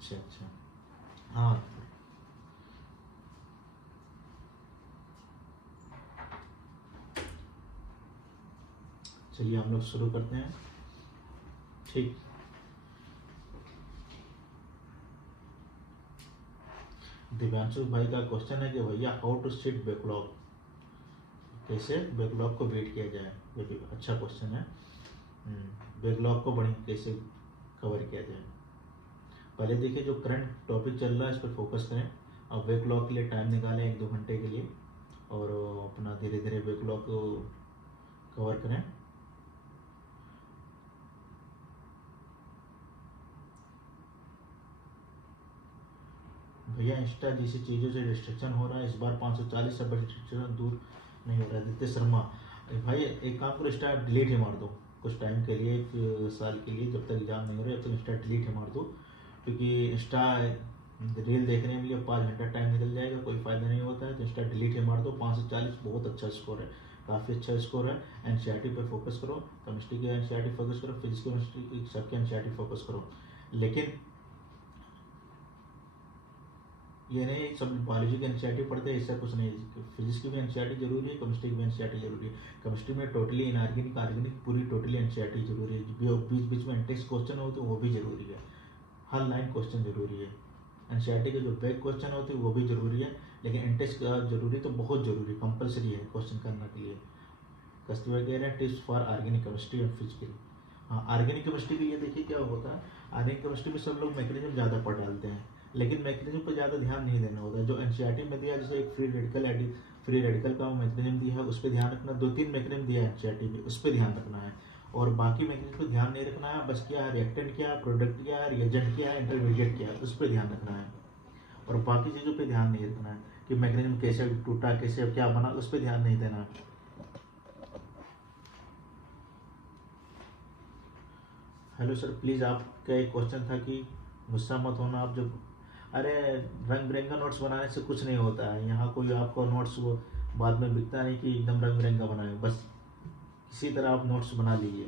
अच्छा अच्छा, हाँ चलिए हम लोग शुरू करते हैं। ठीक, दिव्यांशु भाई का क्वेश्चन है कि भैया हाउ टू सीट बैकलॉग, कैसे बैकलॉग को बीट किया जाए। ये भी अच्छा क्वेश्चन है। बैकलॉग को बड़ी कैसे कवर किया जाए। पहले देखिए जो करंट टॉपिक चल रहा है इस पर फोकस करें। अब बैकलॉग के लिए टाइम निकालें 1-2 घंटे के लिए, और अपना धीरे धीरे बैकलॉग को कवर करें। भैया इंस्टा जैसी चीज़ों से रिस्ट्रिक्शन हो रहा है, इस बार 540 से रिस्ट्रिक्शन दूर नहीं हो रहा है। आदित्य शर्मा, भाई एक काम करो, इंस्टा डिलीट ही मार दो कुछ टाइम के लिए, 1 साल के लिए, जब तक एग्जाम नहीं हो रहे तब तक इंस्टा डिलीट ही मार दो। क्योंकि इंस्टा रील देखने में लिए 5 घंटा टाइम निकल जाएगा, कोई फ़ायदा नहीं होता है। तो इंस्टा डिलीट ही मार दो। 540 बहुत अच्छा स्कोर है, काफ़ी अच्छा स्कोर है। एनसीईआरटी पे फोकस करो, केमिस्ट्री की एनसीईआरटी फोकस करो, फिजिक्स केमिस्ट्री की सबकी एनसीईआरटी फोकस करो। लेकिन ये नहीं सब बायोलॉजी की एनसीईआरटी पढ़ते हैं, ऐसा कुछ नहीं। फिजिक्स की भी एनसीईआरटी जरूरी है, केमिस्ट्री की भी एनसीईआरटी जरूरी है। केमिस्ट्री में टोटली इनऑर्गेनिक ऑर्गेनिक पूरी टोटली एनसीईआरटी जरूरी है। बीच बीच में इंटेक्स क्वेश्चन हो तो वो भी जरूरी है। हर लाइन क्वेश्चन जरूरी है। एनसीईआरटी के जो बैक क्वेश्चन होते हैं वो भी जरूरी है, लेकिन इंटेक्स का जरूरी तो बहुत जरूरी कंपलसरी है क्वेश्चन करने के लिए। कस्टमर कह रहे हैं टिप्स फॉर ऑर्गेनिक केमिस्ट्री और फिजिकल। हाँ, ऑर्गेनिक केमिस्ट्री के लिए देखिए क्या होता है। ऑर्गेनिक केमिस्ट्री में सब लोग मैकेनिज्म ज़्यादा पढ़ डालते हैं, लेकिन मैकेनिज्म पर ज़्यादा ध्यान नहीं देना होता है। जो एनसीईआरटी में दिया, जैसे एक फ्री रेडिकल का मैकेनिज्म दिया है, उस पर ध्यान रखना। 2-3 मैकेनिज्म दिया है एनसीईआरटी में, उस पर ध्यान रखना है। और बाकी मैकेनिज्म पर ध्यान नहीं रखना है। बस क्या है, रिएक्टेंट क्या है, प्रोडक्ट क्या है, रिएजेंट क्या है, इंटरमीडिएट क्या है, उस पर ध्यान रखना है। और बाकी चीज़ों पर ध्यान नहीं रखना है कि मैकेनिज्म कैसे टूटा, कैसे क्या बना, उस पर ध्यान नहीं देना है। हेलो सर, प्लीज़ आपका एक क्वेश्चन था कि गुस्सा मत होना आप जब, अरे रंग बिरंगा नोट्स बनाने से कुछ नहीं होता है। यहाँ कोई आपको नोट्स वो बाद में बिकता नहीं कि एकदम रंग बिरंगा बनाए, बस किसी तरह आप नोट्स बना लीजिए।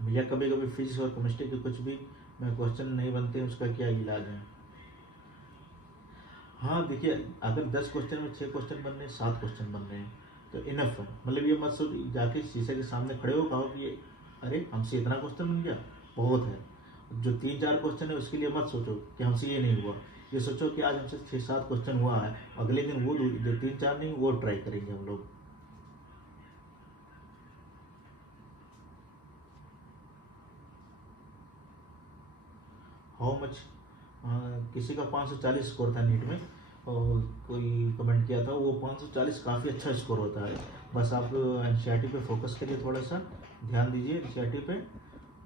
भैया कभी कभी फिजिक्स और केमिस्ट्री के कुछ भी में क्वेश्चन नहीं बनते, उसका क्या इलाज है। हाँ देखिए, अगर 10 क्वेश्चन में 6 क्वेश्चन बन रहे हैं, 7 क्वेश्चन बन रहे हैं तो इनफ है। मतलब ये मत सोच जाके शीशे के सामने खड़े हो कहो कि ये अरे हमसे इतना क्वेश्चन बन गया, बहुत है। जो 3-4 क्वेश्चन है उसके लिए मत सोचो कि हमसे ये नहीं हुआ। ये सोचो कि आज हमसे 6-7 क्वेश्चन हुआ है, अगले दिन वो जो 3-4 नहीं वो ट्राई करेंगे हम लोग। हाउ मच, किसी का 540 स्कोर था नीट में, और कोई कमेंट किया था, वो 540 काफ़ी अच्छा स्कोर होता है। बस आप एनसीईआरटी पे फोकस करिए, थोड़ा सा ध्यान दीजिए एनसीईआरटी पे,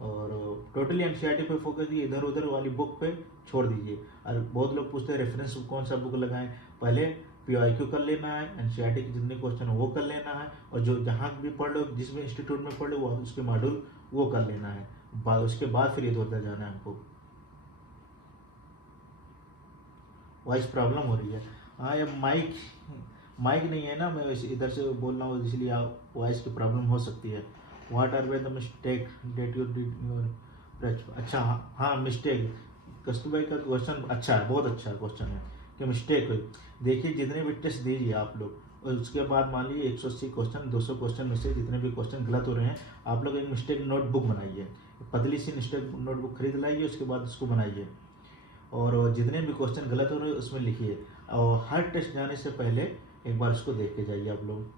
और टोटली एनसीईआरटी पे फोकस दिए, इधर उधर वाली बुक पे छोड़ दीजिए। और बहुत लोग पूछते हैं रेफरेंस कौन सा बुक लगाएं। पहले पीआईक्यू कर लेना है, एनसीईआरटी के जितने क्वेश्चन हो वो कर लेना है, और जो जहाँ भी पढ़ लो, जिस भी इंस्टीट्यूट में पढ़ लो, वो उसके मॉड्यूल वो कर लेना है। उसके बाद फिर इधर उधर जाना है हमको। वॉइस प्रॉब्लम हो रही है। हाँ, ये माइक माइक नहीं है ना, मैं इधर से बोल रहा हूँ, इसलिए वॉइस की प्रॉब्लम हो सकती है। What are way the mistake that you did your, अच्छा हाँ मिस्टेक, कस्तूरबाई का क्वेश्चन अच्छा है, बहुत अच्छा क्वेश्चन है कि मिस्टेक हुई। देखिए जितने भी टेस्ट दीजिए आप लोग, और उसके बाद मान लीजिए 180 क्वेश्चन, 200 क्वेश्चन में से जितने भी क्वेश्चन गलत हो रहे हैं, आप लोग एक मिस्टेक नोटबुक बनाइए, पतली सी मिस्टेक नोटबुक खरीद लाइए, उसके बाद उसको बनाइए, और जितने भी क्वेश्चन गलत हो रहे हैं उसमें लिखिए। और हर टेस्ट जाने से पहले एक बार उसको देख के जाइए आप लोग।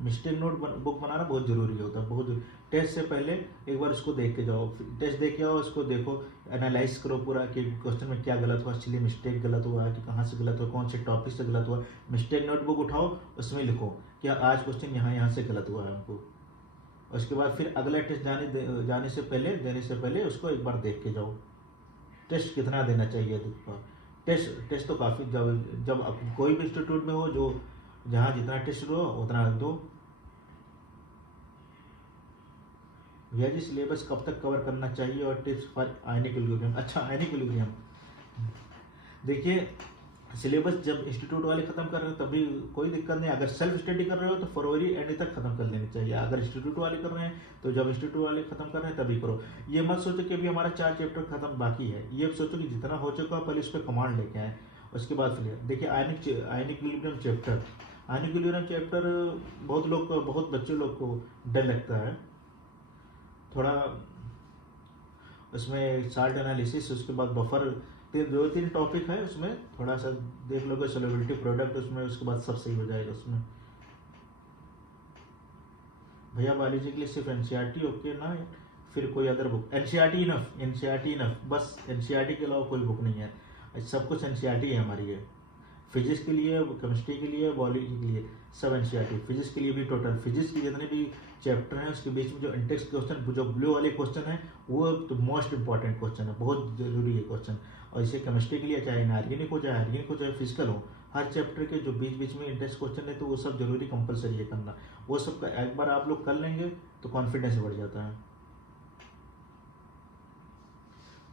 मिस्टेक नोट बुक बनाना बहुत जरूरी होता है, बहुत टेस्ट से पहले एक बार उसको देख के जाओ। टेस्ट देख के आओ, उसको देखो, एनालाइज करो पूरा कि क्वेश्चन में क्या गलत हुआ, एक्चुअली मिस्टेक गलत हुआ है कि कहाँ से गलत हुआ, कौन से टॉपिक से गलत हुआ। मिस्टेक नोटबुक उठाओ, उसमें लिखो कि आज क्वेश्चन यहाँ से गलत हुआ है हमको। उसके बाद फिर अगला टेस्ट जाने से पहले, देने से पहले उसको एक बार देख के जाओ। टेस्ट कितना देना चाहिए, टेस्ट टेस्ट तो काफ़ी, जब आप कोई भी इंस्टीट्यूट में हो, जो जहाँ जितना टेस्ट हो उतना दो। भैया जी सिलेबस कब तक कवर करना चाहिए और टिप्स फॉर आयनिक इक्विलिब्रियम। अच्छा आयनिक इक्विलिब्रियम, देखिए सिलेबस जब इंस्टीट्यूट वाले खत्म कर रहे हो तभी कोई दिक्कत नहीं, अगर सेल्फ स्टडी कर रहे हो तो फरवरी एंड तक खत्म कर लेनी चाहिए। अगर इंस्टीट्यूट वाले कर रहे हैं तो जब इंस्टीट्यूट वाले खत्म कर रहे हैं तभी करो। ये मत सोचो कि अभी हमारा 4 चैप्टर खत्म बाकी है, ये सोचो कि जितना हो चुका पहले उस पर कमांड लेके आए, उसके बाद फिर देखिए ionic equilibrium chapter. Ionic equilibrium chapter बहुत लोग को, बहुत बच्चे लोग को डर लगता है थोड़ा, उसमें साल्ट एनालिसिस, उसके बाद बफर, 2-3 टॉपिक है उसमें, थोड़ा सा देख लोगे सोल्युबिलिटी प्रोडक्ट उसमें, उसके बाद सब सही हो जाएगा उसमें। भैया बायोलॉजी के लिए सिर्फ एनसीईआरटी ओके ना, फिर कोई other book? NCERT enough, NCERT enough, बस एनसीईआरटी के अलावा कोई बुक नहीं है, सब कुछ एनसीईआरटी है हमारी है। फिजिक्स के लिए, केमिस्ट्री के लिए, बायोलॉजी के लिए सब एनसीईआरटी। फिजिक्स के लिए भी टोटल फिजिक्स के जितने भी चैप्टर हैं उसके बीच में जो इंटेक्स क्वेश्चन, जो ब्लू वाले क्वेश्चन है वो तो मोस्ट इंपॉर्टेंट क्वेश्चन है, बहुत जरूरी है क्वेश्चन। और इसे केमिस्ट्री के लिए चाहे इनऑर्गेनिक हो, चाहे ऑर्गेनिक हो, चाहे फिजिकल हो, हर चैप्टर के जो बीच बीच में इंटेक्स क्वेश्चन है तो वो सब जरूरी कंपलसरी है करना। वो सब का एक बार आप लोग कर लेंगे तो कॉन्फिडेंस बढ़ जाता है।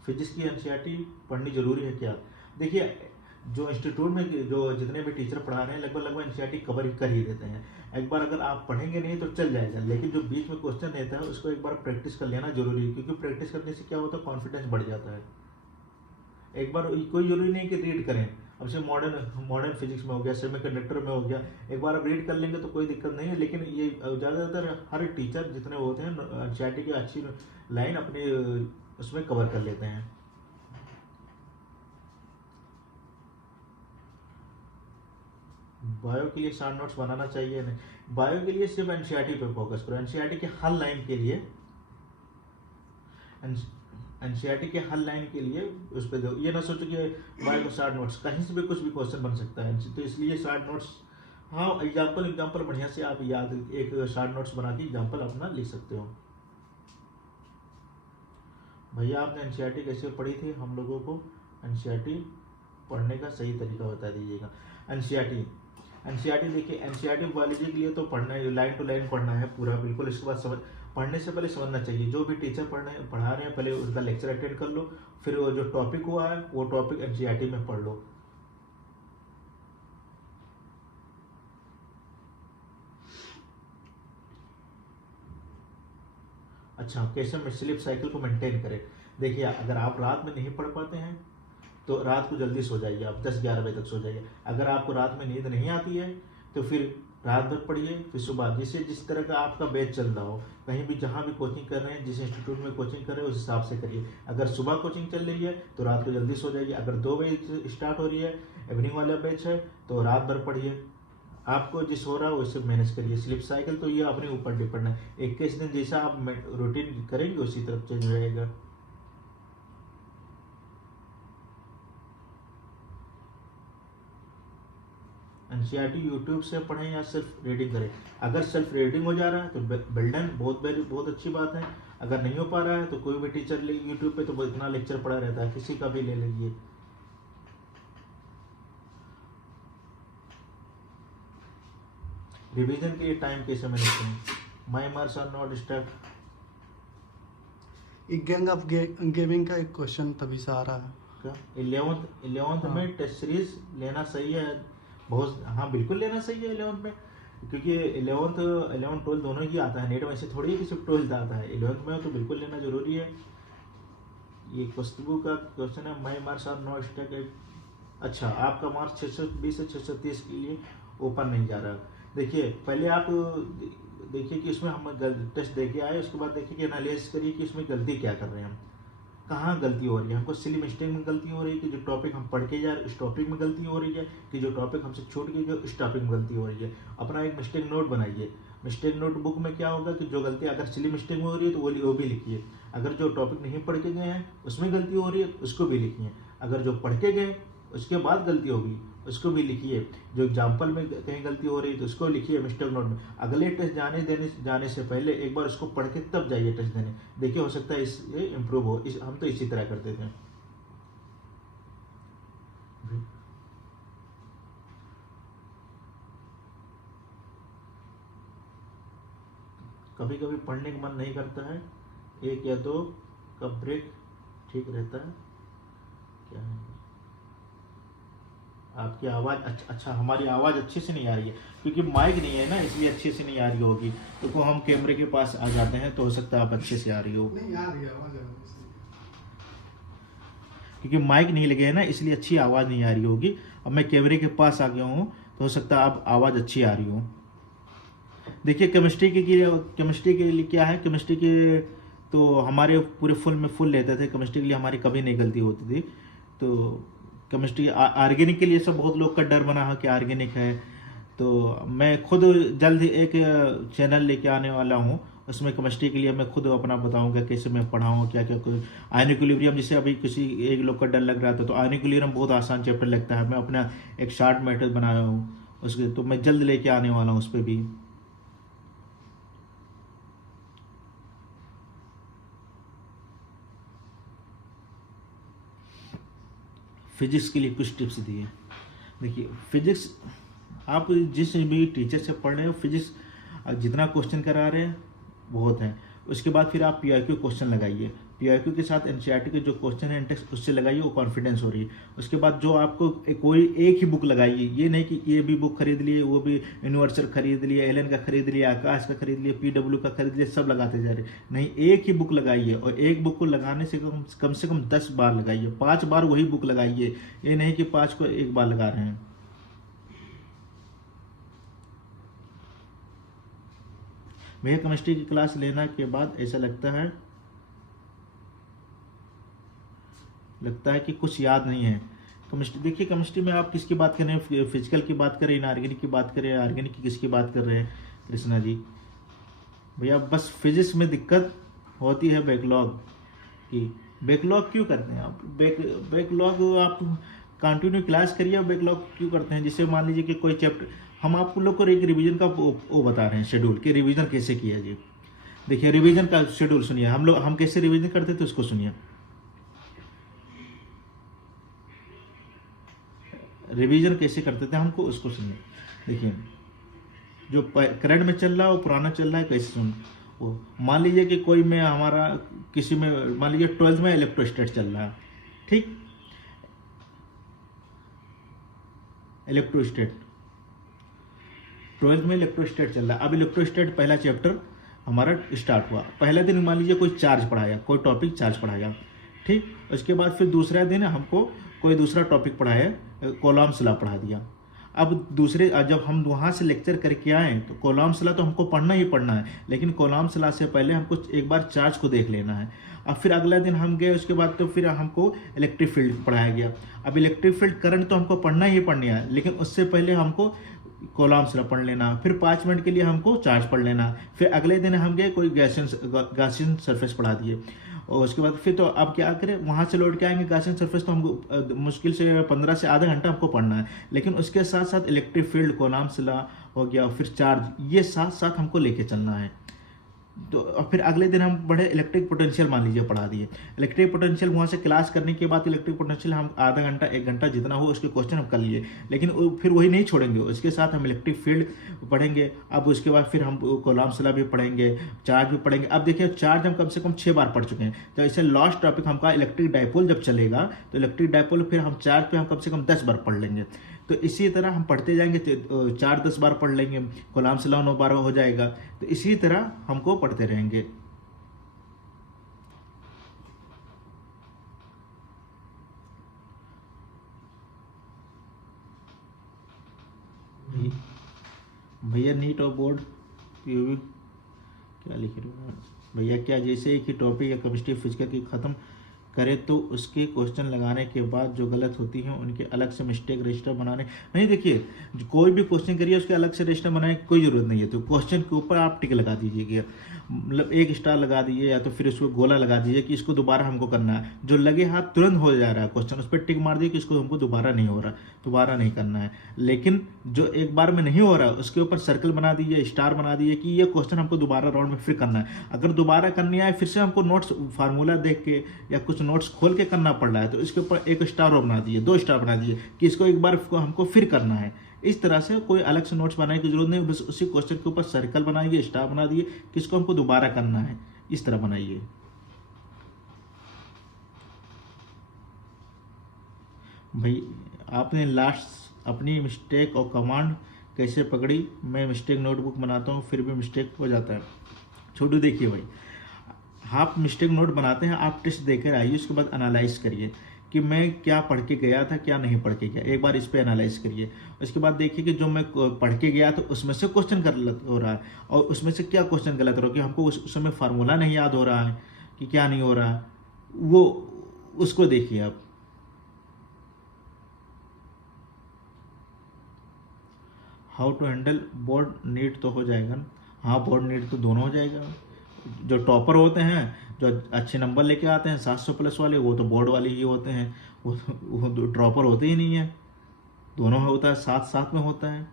फिजिक्स की एनसीईआरटी पढ़नी जरूरी है क्या? देखिए जो इंस्टीट्यूट में जो जितने भी टीचर पढ़ा रहे हैं लगभग एनसीईआरटी कवर कर ही देते हैं। एक बार अगर आप पढ़ेंगे नहीं तो चल जाएगा, लेकिन जो बीच में क्वेश्चन रहता है उसको एक बार प्रैक्टिस कर लेना जरूरी है, क्योंकि प्रैक्टिस करने से क्या होता है, कॉन्फिडेंस बढ़ जाता है। एक बार कोई जरूरी नहीं कि रीड करें, अब से मॉडर्न फिजिक्स में हो गया, सेमीकंडक्टर में हो गया, एक बार आप रीड कर लेंगे तो कोई दिक्कत नहीं है। लेकिन ये ज़्यादातर हर टीचर जितने होते हैं एनसीईआरटी की अच्छी लाइन अपने उसमें कवर कर लेते हैं। बायो के लिए शॉर्ट नोट्स बनाना चाहिए नहीं, बायो के लिए सिर्फ एनसीईआरटी पे फोकस करो। एनसीईआरटी के हर लाइन के लिए, एनसीईआरटी के हर लाइन के लिए उस पर दो, ये ना सोचो कि बायो को शॉर्ट नोट्स, कहीं से भी कुछ भी क्वेश्चन बन सकता है, तो इसलिए शॉर्ट नोट्स, हाँ एग्जाम्पल बढ़िया से आप याद एक शॉर्ट नोट्स बना के एग्जाम्पल अपना लिख सकते हो। भैया आपने एनसीईआरटी कैसे पढ़ी थी, हम लोगों को एनसीईआरटी पढ़ने का सही तरीका बता दीजिएगा। एनसीईआरटी देखिए, एनसीईआरटी बायोलॉजी के लिए तो पढ़ना है, लाइन टू लाइन पढ़ना है पूरा बिल्कुल। इसके बाद समझ, पढ़ने से पहले समझना चाहिए, जो भी टीचर पढ़ा रहे हैं पहले उनका लेक्चर अटेंड कर लो, फिर वो जो टॉपिक हुआ है वो टॉपिक एनसीईआरटी में पढ़ लो। अच्छा, कैसे में स्लीप साइकिल को मेंटेन करें? देखिए अगर आप रात में नहीं पढ़ पाते हैं तो रात को जल्दी सो जाइए, आप 10-11 बजे तक सो जाइए। अगर आपको रात में नींद नहीं आती है तो फिर रात भर पढ़िए, फिर सुबह जिस तरह का आपका बैच चल रहा हो, कहीं भी जहाँ भी कोचिंग कर रहे हैं, जिस इंस्टीट्यूट में कोचिंग कर रहे हैं उस हिसाब से करिए। अगर सुबह कोचिंग चल रही है तो रात को जल्दी सो जाइए, अगर 2 बजे स्टार्ट हो रही है इवनिंग वाला बैच है तो रात भर पढ़िए। आपको जिस हो रहा है वैसे मैनेज करिए। स्लिप साइकिल तो ये अपने ऊपर डिपेंड है, 21 दिन जैसा आप रूटीन करेंगे उसी तरफ चेंज रहेगा। एनसीईआरटी यूट्यूब से पढ़ें या सिर्फ रीडिंग करें? अगर सिर्फ रीडिंग हो जा रहा है तो बिल्डन बहुत अच्छी बात है। अगर नहीं हो पा रहा है तो कोई भी टीचर ले यूट्यूब पे, तो इतना लेक्चर पड़ा रहता है, किसी का भी ले लीजिए। रिवीजन के लिए टाइम कैसे मैनेज करें? My marks are not disturb. Gang of gaming का एक क्वेश्चन तभी से आ रहा है क्या 11th में टेस्ट सीरीज लेना सही है? बहुत, हाँ बिल्कुल लेना सही है 11th में, क्योंकि 11 12 दोनों ही आता है, नेट में ऐसे थोड़ी कि सिर्फ 12 आता है, 11th में तो बिल्कुल लेना जरूरी है। ये खुशबू का क्वेश्चन है, my marks are not stuck. अच्छा, आपका मार्क्स 620 से 630 के लिए ऊपर नहीं जा रहा। देखिए पहले आप देखिए कि इसमें हम टेस्ट दे के आए, उसके बाद देखिए कि एनालिसिस करिए कि इसमें गलती क्या कर रहे हैं हम, कहाँ गलती हो रही है। हमको सिली मिस्टेक में गलती हो रही है कि जो टॉपिक हम पढ़ के जा रहे हैं उस टॉपिक में गलती हो रही है, कि जो टॉपिक हमसे छूट गई उस टॉपिक में गलती हो रही है। अपना एक मिस्टेक नोट बनाइए। मिस्टेक नोट बुक में क्या होगा कि जो गलती अगर सिली मिस्टेक में हो रही है तो वो भी लिखिए। अगर जो टॉपिक नहीं पढ़ के गए हैं उसमें गलती हो रही है उसको भी लिखिए। अगर जो पढ़ के गए उसके बाद गलती होगी उसको भी लिखिए। जो एग्जाम्पल में कहीं गलती हो रही है तो उसको लिखिए मिस्टेक नोट में। अगले टेस्ट जाने से पहले एक बार उसको पढ़ के तब जाइए टेस्ट देने, देखिए हो सकता है इससे इम्प्रूव हो। हम तो इसी तरह करते थे। कभी कभी पढ़ने का मन नहीं करता है, 1 या 2 का ब्रेक ठीक रहता है, क्या है? आपकी आवाज़ अच्छा, हमारी आवाज़ अच्छे से नहीं आ रही है क्योंकि माइक नहीं है ना, इसलिए अच्छे से नहीं आ रही होगी। तो हम कैमरे के पास आ जाते हैं तो हो सकता है आप अच्छे से आ रही हो, नहीं आ रही है आवाज आ रही है। क्योंकि माइक नहीं लगे है ना, इसलिए अच्छी आवाज़ नहीं आ रही होगी। अब मैं कैमरे के पास आ गया हूँ तो हो सकता है अब आवाज़ अच्छी आ रही हो। देखिए केमिस्ट्री के लिए क्या है, केमिस्ट्री के तो हमारे पूरे फुल में फुल लेते थे, केमिस्ट्री के लिए हमारी कभी नहीं गलती होती थी। तो केमिस्ट्री ऑर्गेनिक के लिए सब बहुत लोग का डर बना है कि ऑर्गेनिक है, तो मैं खुद जल्द एक चैनल लेके आने वाला हूँ, उसमें केमिस्ट्री के लिए मैं खुद अपना बताऊंगा कैसे मैं पढ़ाऊँ, क्या क्या कुछ। आयन इक्विलिब्रियम जैसे अभी किसी एक लोग का डर लग रहा था, तो आयन इक्विलिब्रियम बहुत आसान चैप्टर लगता है, मैं अपना एक शार्ट मेथड बनाया हूँ उसके, तो मैं जल्द लेके आने वाला हूँ उस पर भी। फिजिक्स के लिए कुछ टिप्स दिए। देखिए फिजिक्स आप जिस भी टीचर से पढ़ रहे हो, फिजिक्स जितना क्वेश्चन करा रहे हैं बहुत है। उसके बाद फिर आप पीआईक्यू क्वेश्चन लगाइए, पीआईक्यू के साथ एनसीईआरटी के जो क्वेश्चन है इंटेक्स उससे लगाइए, वो कॉन्फिडेंस हो रही है। उसके बाद जो आपको कोई एक ही बुक लगाइए, ये नहीं कि ये भी बुक खरीद लिए, वो भी यूनिवर्सल खरीद लिए, एलन का खरीद लिया, आकाश का खरीद लिया, पीडब्ल्यू का खरीद लिया, सब लगाते जा रहे। नहीं, एक ही बुक लगाइए, और एक बुक को लगाने से कम 10 बार लगाइए, 5 बार वही बुक लगाइए, ये नहीं कि 5 को एक बार लगा रहे हैं। भैया केमिस्ट्री की क्लास लेना के बाद ऐसा लगता है कि कुछ याद नहीं है। केमिस्ट्री देखिए, केमिस्ट्री में आप किसकी बात कर रहे हैं, फिजिकल की बात कर रहे हैं, इनऑर्गेनिक की बात कर रहे हैं, ऑर्गेनिक की किसकी बात कर रहे हैं कृष्णा जी? भैया बस फिजिक्स में दिक्कत होती है बैकलॉग की। बैकलॉग क्यों करते हैं आप? बैकलॉग आप कंटिन्यू क्लास करिए, बैकलॉग क्यों करते हैं? जैसे मान लीजिए कि कोई चैप्टर, हम आपको लोग को एक रिवीजन का वो बता रहे हैं शेड्यूल, कि रिवीजन कैसे किया जी। देखिए रिवीजन का शेड्यूल सुनिए, हम कैसे रिवीजन करते थे उसको सुनिए। रिवीजन कैसे करते थे हमको उसको सुनिए। देखिए जो करंट में चल रहा है वो पुराना चल रहा है, कैसे सुन। वो मान लीजिए कि कोई में हमारा किसी में, मान लीजिए 12th में इलेक्ट्रोस्टैट चल रहा है, ठीक, इलेक्ट्रोस्टैट 12th में इलेक्ट्रोस्टैट चल रहा है। अब इलेक्ट्रोस्टैट पहला चैप्टर हमारा स्टार्ट हुआ, पहले दिन मान लीजिए कोई चार्ज पढ़ाया, कोई टॉपिक चार्ज पढ़ाया, ठीक। उसके बाद फिर दूसरा दिन हमको कोई दूसरा टॉपिक पढ़ाया, कॉलम्स लॉ पढ़ा दिया। अब जब हम वहाँ से लेक्चर करके आए तो कॉलम्स लॉ तो हमको पढ़ना ही पढ़ना है, लेकिन कॉलम्स लॉ से पहले हमको एक बार चार्ज को देख लेना है। अब फिर अगला दिन हम गए, उसके बाद तो फिर हमको इलेक्ट्रिक फील्ड पढ़ाया गया। अब इलेक्ट्रिक फील्ड करंट तो हमको पढ़ना ही पढ़ना है, लेकिन उससे पहले हमको कॉलम्स लॉ पढ़ लेना, फिर 5 मिनट के लिए हमको चार्ज पढ़ लेना। फिर अगले दिन हम गए, कोई गॉसियन सरफेस पढ़ा दिए, और उसके बाद फिर तो अब क्या करें, वहाँ से लौट के आएंगे गॉसियन सरफेस, तो हमको मुश्किल से 15 से आधा घंटा हमको पढ़ना है। लेकिन उसके साथ साथ इलेक्ट्रिक फील्ड, कॉलम्स लॉ हो गया, फिर चार्ज, ये साथ साथ हमको लेके चलना है। तो और फिर अगले दिन हम बढ़े इलेक्ट्रिक पोटेंशियल, मान लीजिए पढ़ा दिए इलेक्ट्रिक पोटेंशियल। वहाँ से क्लास करने के बाद इलेक्ट्रिक पोटेंशियल हम आधा घंटा 1 घंटा जितना हो उसके क्वेश्चन हम कर लिए, लेकिन फिर वही नहीं छोड़ेंगे, उसके साथ हम इलेक्ट्रिक फील्ड पढ़ेंगे। अब उसके बाद फिर हम कॉलम्स लॉ भी पढ़ेंगे, चार्ज भी पढ़ेंगे। अब देखिए चार्ज हम कम से कम 6 बार पढ़ चुके हैं, तो ऐसे लास्ट टॉपिक हमका इलेक्ट्रिक डाइपोल जब चलेगा, तो इलेक्ट्रिक डाइपोल फिर हम चार्ज पे हम कम से कम 10 बार पढ़ लेंगे। तो इसी तरह हम पढ़ते जाएंगे, 4-10 बार पढ़ लेंगे, कॉलम्स लॉ 9 बार हो जाएगा। तो इसी तरह हमको पढ़ते रहेंगे। भैया नीट और बोर्ड पीयूबी क्या लिख रहे हो भैया? क्या जैसे एक ही टॉपिक या केमिस्ट्री फिजिकल की खत्म करें तो उसके क्वेश्चन लगाने के बाद जो गलत होती हैं उनके अलग से मिस्टेक रजिस्टर बनाने? नहीं, देखिए कोई भी क्वेश्चन करिए उसके अलग से रजिस्टर बनाने की कोई ज़रूरत नहीं है। तो क्वेश्चन के ऊपर आप टिक लगा दीजिएगा, मतलब 1 स्टार लगा दीजिए, या तो फिर उसको गोला लगा दीजिए कि इसको दोबारा हमको करना है। जो लगे हाथ तुरंत हो जा रहा है क्वेश्चन, उस पर टिक मार दीजिए कि इसको हमको दोबारा नहीं हो रहा, दोबारा नहीं करना है। लेकिन जो एक बार में नहीं हो रहा उसके ऊपर सर्कल बना दीजिए, स्टार बना दीजिए कि ये क्वेश्चन हमको दोबारा राउंड में फिर करना है। अगर दोबारा करनी आए, फिर से हमको नोट्स फार्मूला देख के या कुछ नोट्स खोल के करना पड़ रहा है, तो इसके ऊपर 1 स्टार बना दिए, 2 स्टार बना दिए कि इसको एक बार हमको फिर करना है। इस तरह से कोई अलग से नोट्स बनाने की जरूरत नहीं, बस उसी क्वेश्चन के ऊपर सर्कल बनाइए, स्टार बना दिए कि इसको हमको दोबारा करना है, इस तरह बनाइए। भाई आपने लास्ट अपनी मिस्टेक और कमांड कैसे पकड़ी। मैं मिस्टेक नोटबुक बनाता हूँ, फिर भी मिस्टेक हो जाता है। छोटू देखिए भाई, आप मिस्टेक नोट बनाते हैं, आप टेस्ट देकर आइए, उसके बाद एनालाइज करिए कि मैं क्या पढ़ के गया था, क्या नहीं पढ़ के गया। एक बार इस पे एनालाइज करिए, उसके बाद देखिए कि जो मैं पढ़ के गया था उसमें से क्वेश्चन गलत हो रहा है और उसमें से क्या क्वेश्चन गलत हो रहा है, कि हमको उस समय फार्मूला नहीं याद हो रहा है कि क्या नहीं हो रहा है, वो उसको देखिए आप। How to handle board NEET तो हो जाएगा ना। हाँ, बोर्ड नीट तो दोनों हो जाएगा। जो टॉपर होते हैं, जो अच्छे नंबर लेके आते हैं 700 प्लस वाले, वो तो बोर्ड वाले ही होते हैं, वो टॉपर होते ही नहीं है। दोनों होता है, साथ साथ में होता है।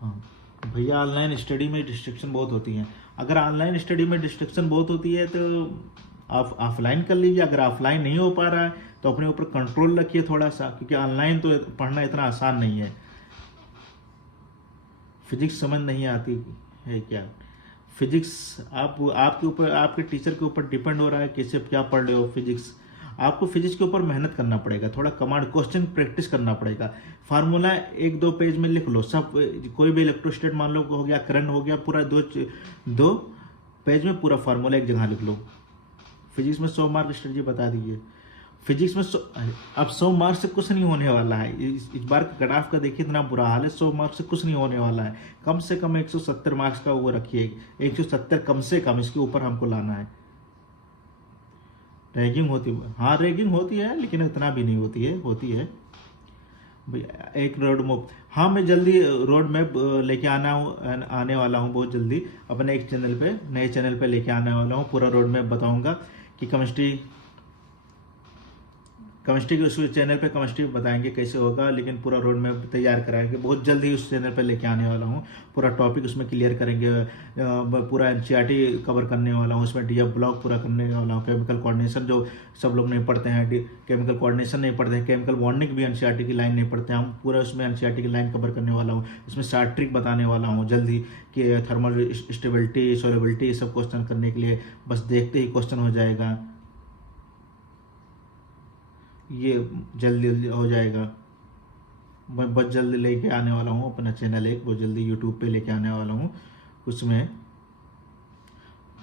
हाँ भैया, ऑनलाइन स्टडी में डिस्ट्रैक्शन बहुत होती है। अगर ऑनलाइन स्टडी में डिस्ट्रैक्शन बहुत होती है तो आप ऑफलाइन कर लीजिए। अगर ऑफलाइन नहीं हो पा रहा है तो अपने ऊपर कंट्रोल रखिए थोड़ा सा, क्योंकि ऑनलाइन तो पढ़ना इतना आसान नहीं है। फिजिक्स समझ नहीं आती है क्या? फिजिक्स आपके ऊपर, आपके टीचर के ऊपर डिपेंड हो रहा है कैसे क्या पढ़ रहे हो फिजिक्स। आपको फिजिक्स के ऊपर मेहनत करना पड़ेगा, थोड़ा कमांड क्वेश्चन प्रैक्टिस करना पड़ेगा। फार्मूला 1-2 पेज में लिख लो सब, कोई भी इलेक्ट्रोस्टेट मान लो हो गया, करंट हो गया, पूरा दो पेज में पूरा फार्मूला एक जगह लिख लो। फिजिक्स में 100 मार्क स्ट्रेटजी बता दीजिए। फिजिक्स में अब 100 मार्क से कुछ नहीं होने वाला है। इस बार का ग्राफ का देखिए, इतना बुरा हाल है। 100 मार्क से कुछ नहीं होने वाला है। कम से कम 170 मार्क्स का वो रखिए, 170 कम से कम, इसके ऊपर हमको लाना है। रैगिंग होती है, हाँ रैगिंग होती है, लेकिन इतना भी नहीं होती है, होती है। एक रोड मैप, हाँ मैं जल्दी रोड मैप लेके आने वाला हूँ बहुत जल्दी, अपने एक चैनल पे, नए चैनल पे लेके आने वाला हूँ। पूरा रोड मैप बताऊँगा कि केमिस्ट्री के उस चैनल पे केमिस्ट्री बताएंगे कैसे होगा, लेकिन पूरा रोड मैप तैयार कराएंगे बहुत जल्द ही। उस चैनल पे लेके आने वाला हूँ, पूरा टॉपिक उसमें क्लियर करेंगे। पूरा एनसीईआरटी कवर करने वाला हूँ, उसमें डीएफ ब्लॉक पूरा करने वाला हूँ। केमिकल कोऑर्डिनेशन जो सब लोग नहीं पढ़ते हैं, केमिकल कोऑर्डिनेशन नहीं पढ़ते हैं, केमिकल बॉन्डिंग भी एनसीईआरटी की लाइन नहीं पढ़ते हैं, हम पूरा उसमें एनसीईआरटी की लाइन कवर करने वाला हूँ। इसमें शार्ट ट्रिक बताने वाला हूँ जल्दी कि थर्मल स्टेबिलिटी, सोलेबिलिटी, ये सब क्वेश्चन करने के लिए बस देखते ही क्वेश्चन हो जाएगा। ये जल्दी जल्दी हो जाएगा। मैं बहुत जल्दी लेके आने वाला हूँ अपना चैनल, एक बहुत जल्दी यूट्यूब पे लेके आने वाला हूँ। उसमें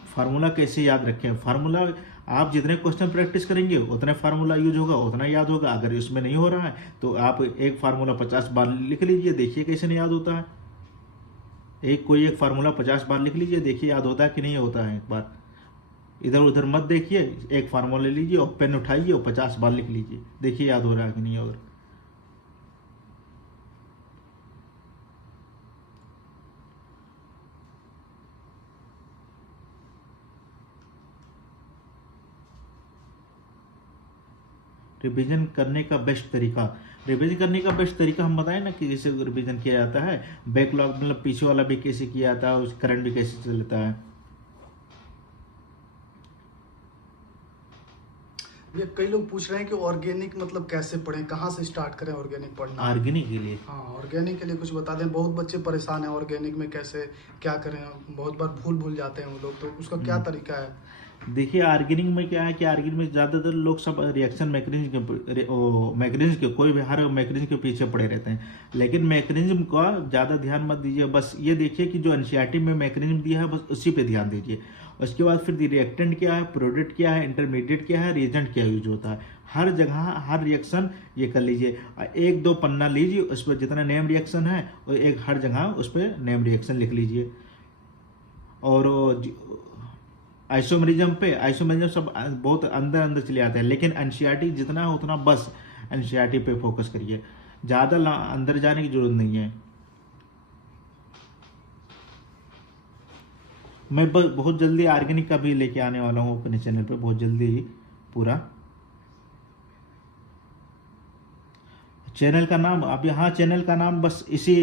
फार्मूला कैसे याद रखें, फार्मूला आप जितने क्वेश्चन प्रैक्टिस करेंगे उतने फार्मूला यूज होगा, उतना याद होगा। अगर इसमें नहीं हो रहा है तो आप एक फार्मूला 50 बार लिख लीजिए, देखिए कैसे नहीं याद होता है। कोई एक फार्मूला 50 बार लिख लीजिए, देखिए याद होता है कि नहीं होता है। एक बार इधर उधर मत देखिए, एक फार्मूला लीजिए और पेन उठाइए और 50 बार लिख लीजिए, देखिए याद हो रहा है कि नहीं हो रहा। रिवीजन करने का बेस्ट तरीका, रिवीजन करने का बेस्ट तरीका हम बताएं ना कि कैसे रिवीजन किया जाता है। बैकलॉग मतलब पीछे वाला भी कैसे किया जाता है, उस करंट भी कैसे चलता है। ये कई लोग पूछ रहे हैं कि ऑर्गेनिक मतलब कैसे पढ़ें, कहाँ से स्टार्ट करें ऑर्गेनिक पढ़ना। ऑर्गेनिक के लिए, हाँ ऑर्गेनिक के लिए कुछ बता दें। बहुत बच्चे परेशान हैं ऑर्गेनिक में कैसे क्या करें, बहुत बार भूल जाते हैं वो लोग, तो उसका क्या तरीका है? देखिए ऑर्गेनिक में क्या है कि ऑर्गेनिक में ज़्यादातर लोग सब रिएक्शन मैकेनिज्म के कोई भी हर मैकेनिज्म के पीछे पड़े रहते हैं, लेकिन मैकेनिज्म का ज़्यादा ध्यान मत दीजिए। बस ये देखिए कि जो एनसीईआरटी में मैकेनिज्म दिया है बस उसी पे ध्यान दीजिए। उसके बाद फिर रिएक्टेंट क्या है, प्रोडक्ट क्या है, इंटरमीडिएट क्या है, रिएजेंट क्या यूज होता है, हर जगह हर रिएक्शन ये कर लीजिए। 1-2 पन्ना लीजिए, उस पर जितना नेम रिएक्शन है और एक हर जगह उस पर नेम रिएक्शन लिख लीजिए। और आइसोमेरिज्म सब बहुत अंदर चले आते हैं, लेकिन एनसीईआरटी जितना है उतना बस एनसीईआरटी पे फोकस करिए, ज़्यादा अंदर जाने की जरूरत नहीं है। मैं बहुत जल्दी ऑर्गेनिक का भी लेके आने वाला हूँ अपने चैनल पे, बहुत जल्दी ही पूरा। चैनल का नाम अभी, हाँ चैनल का नाम बस इसी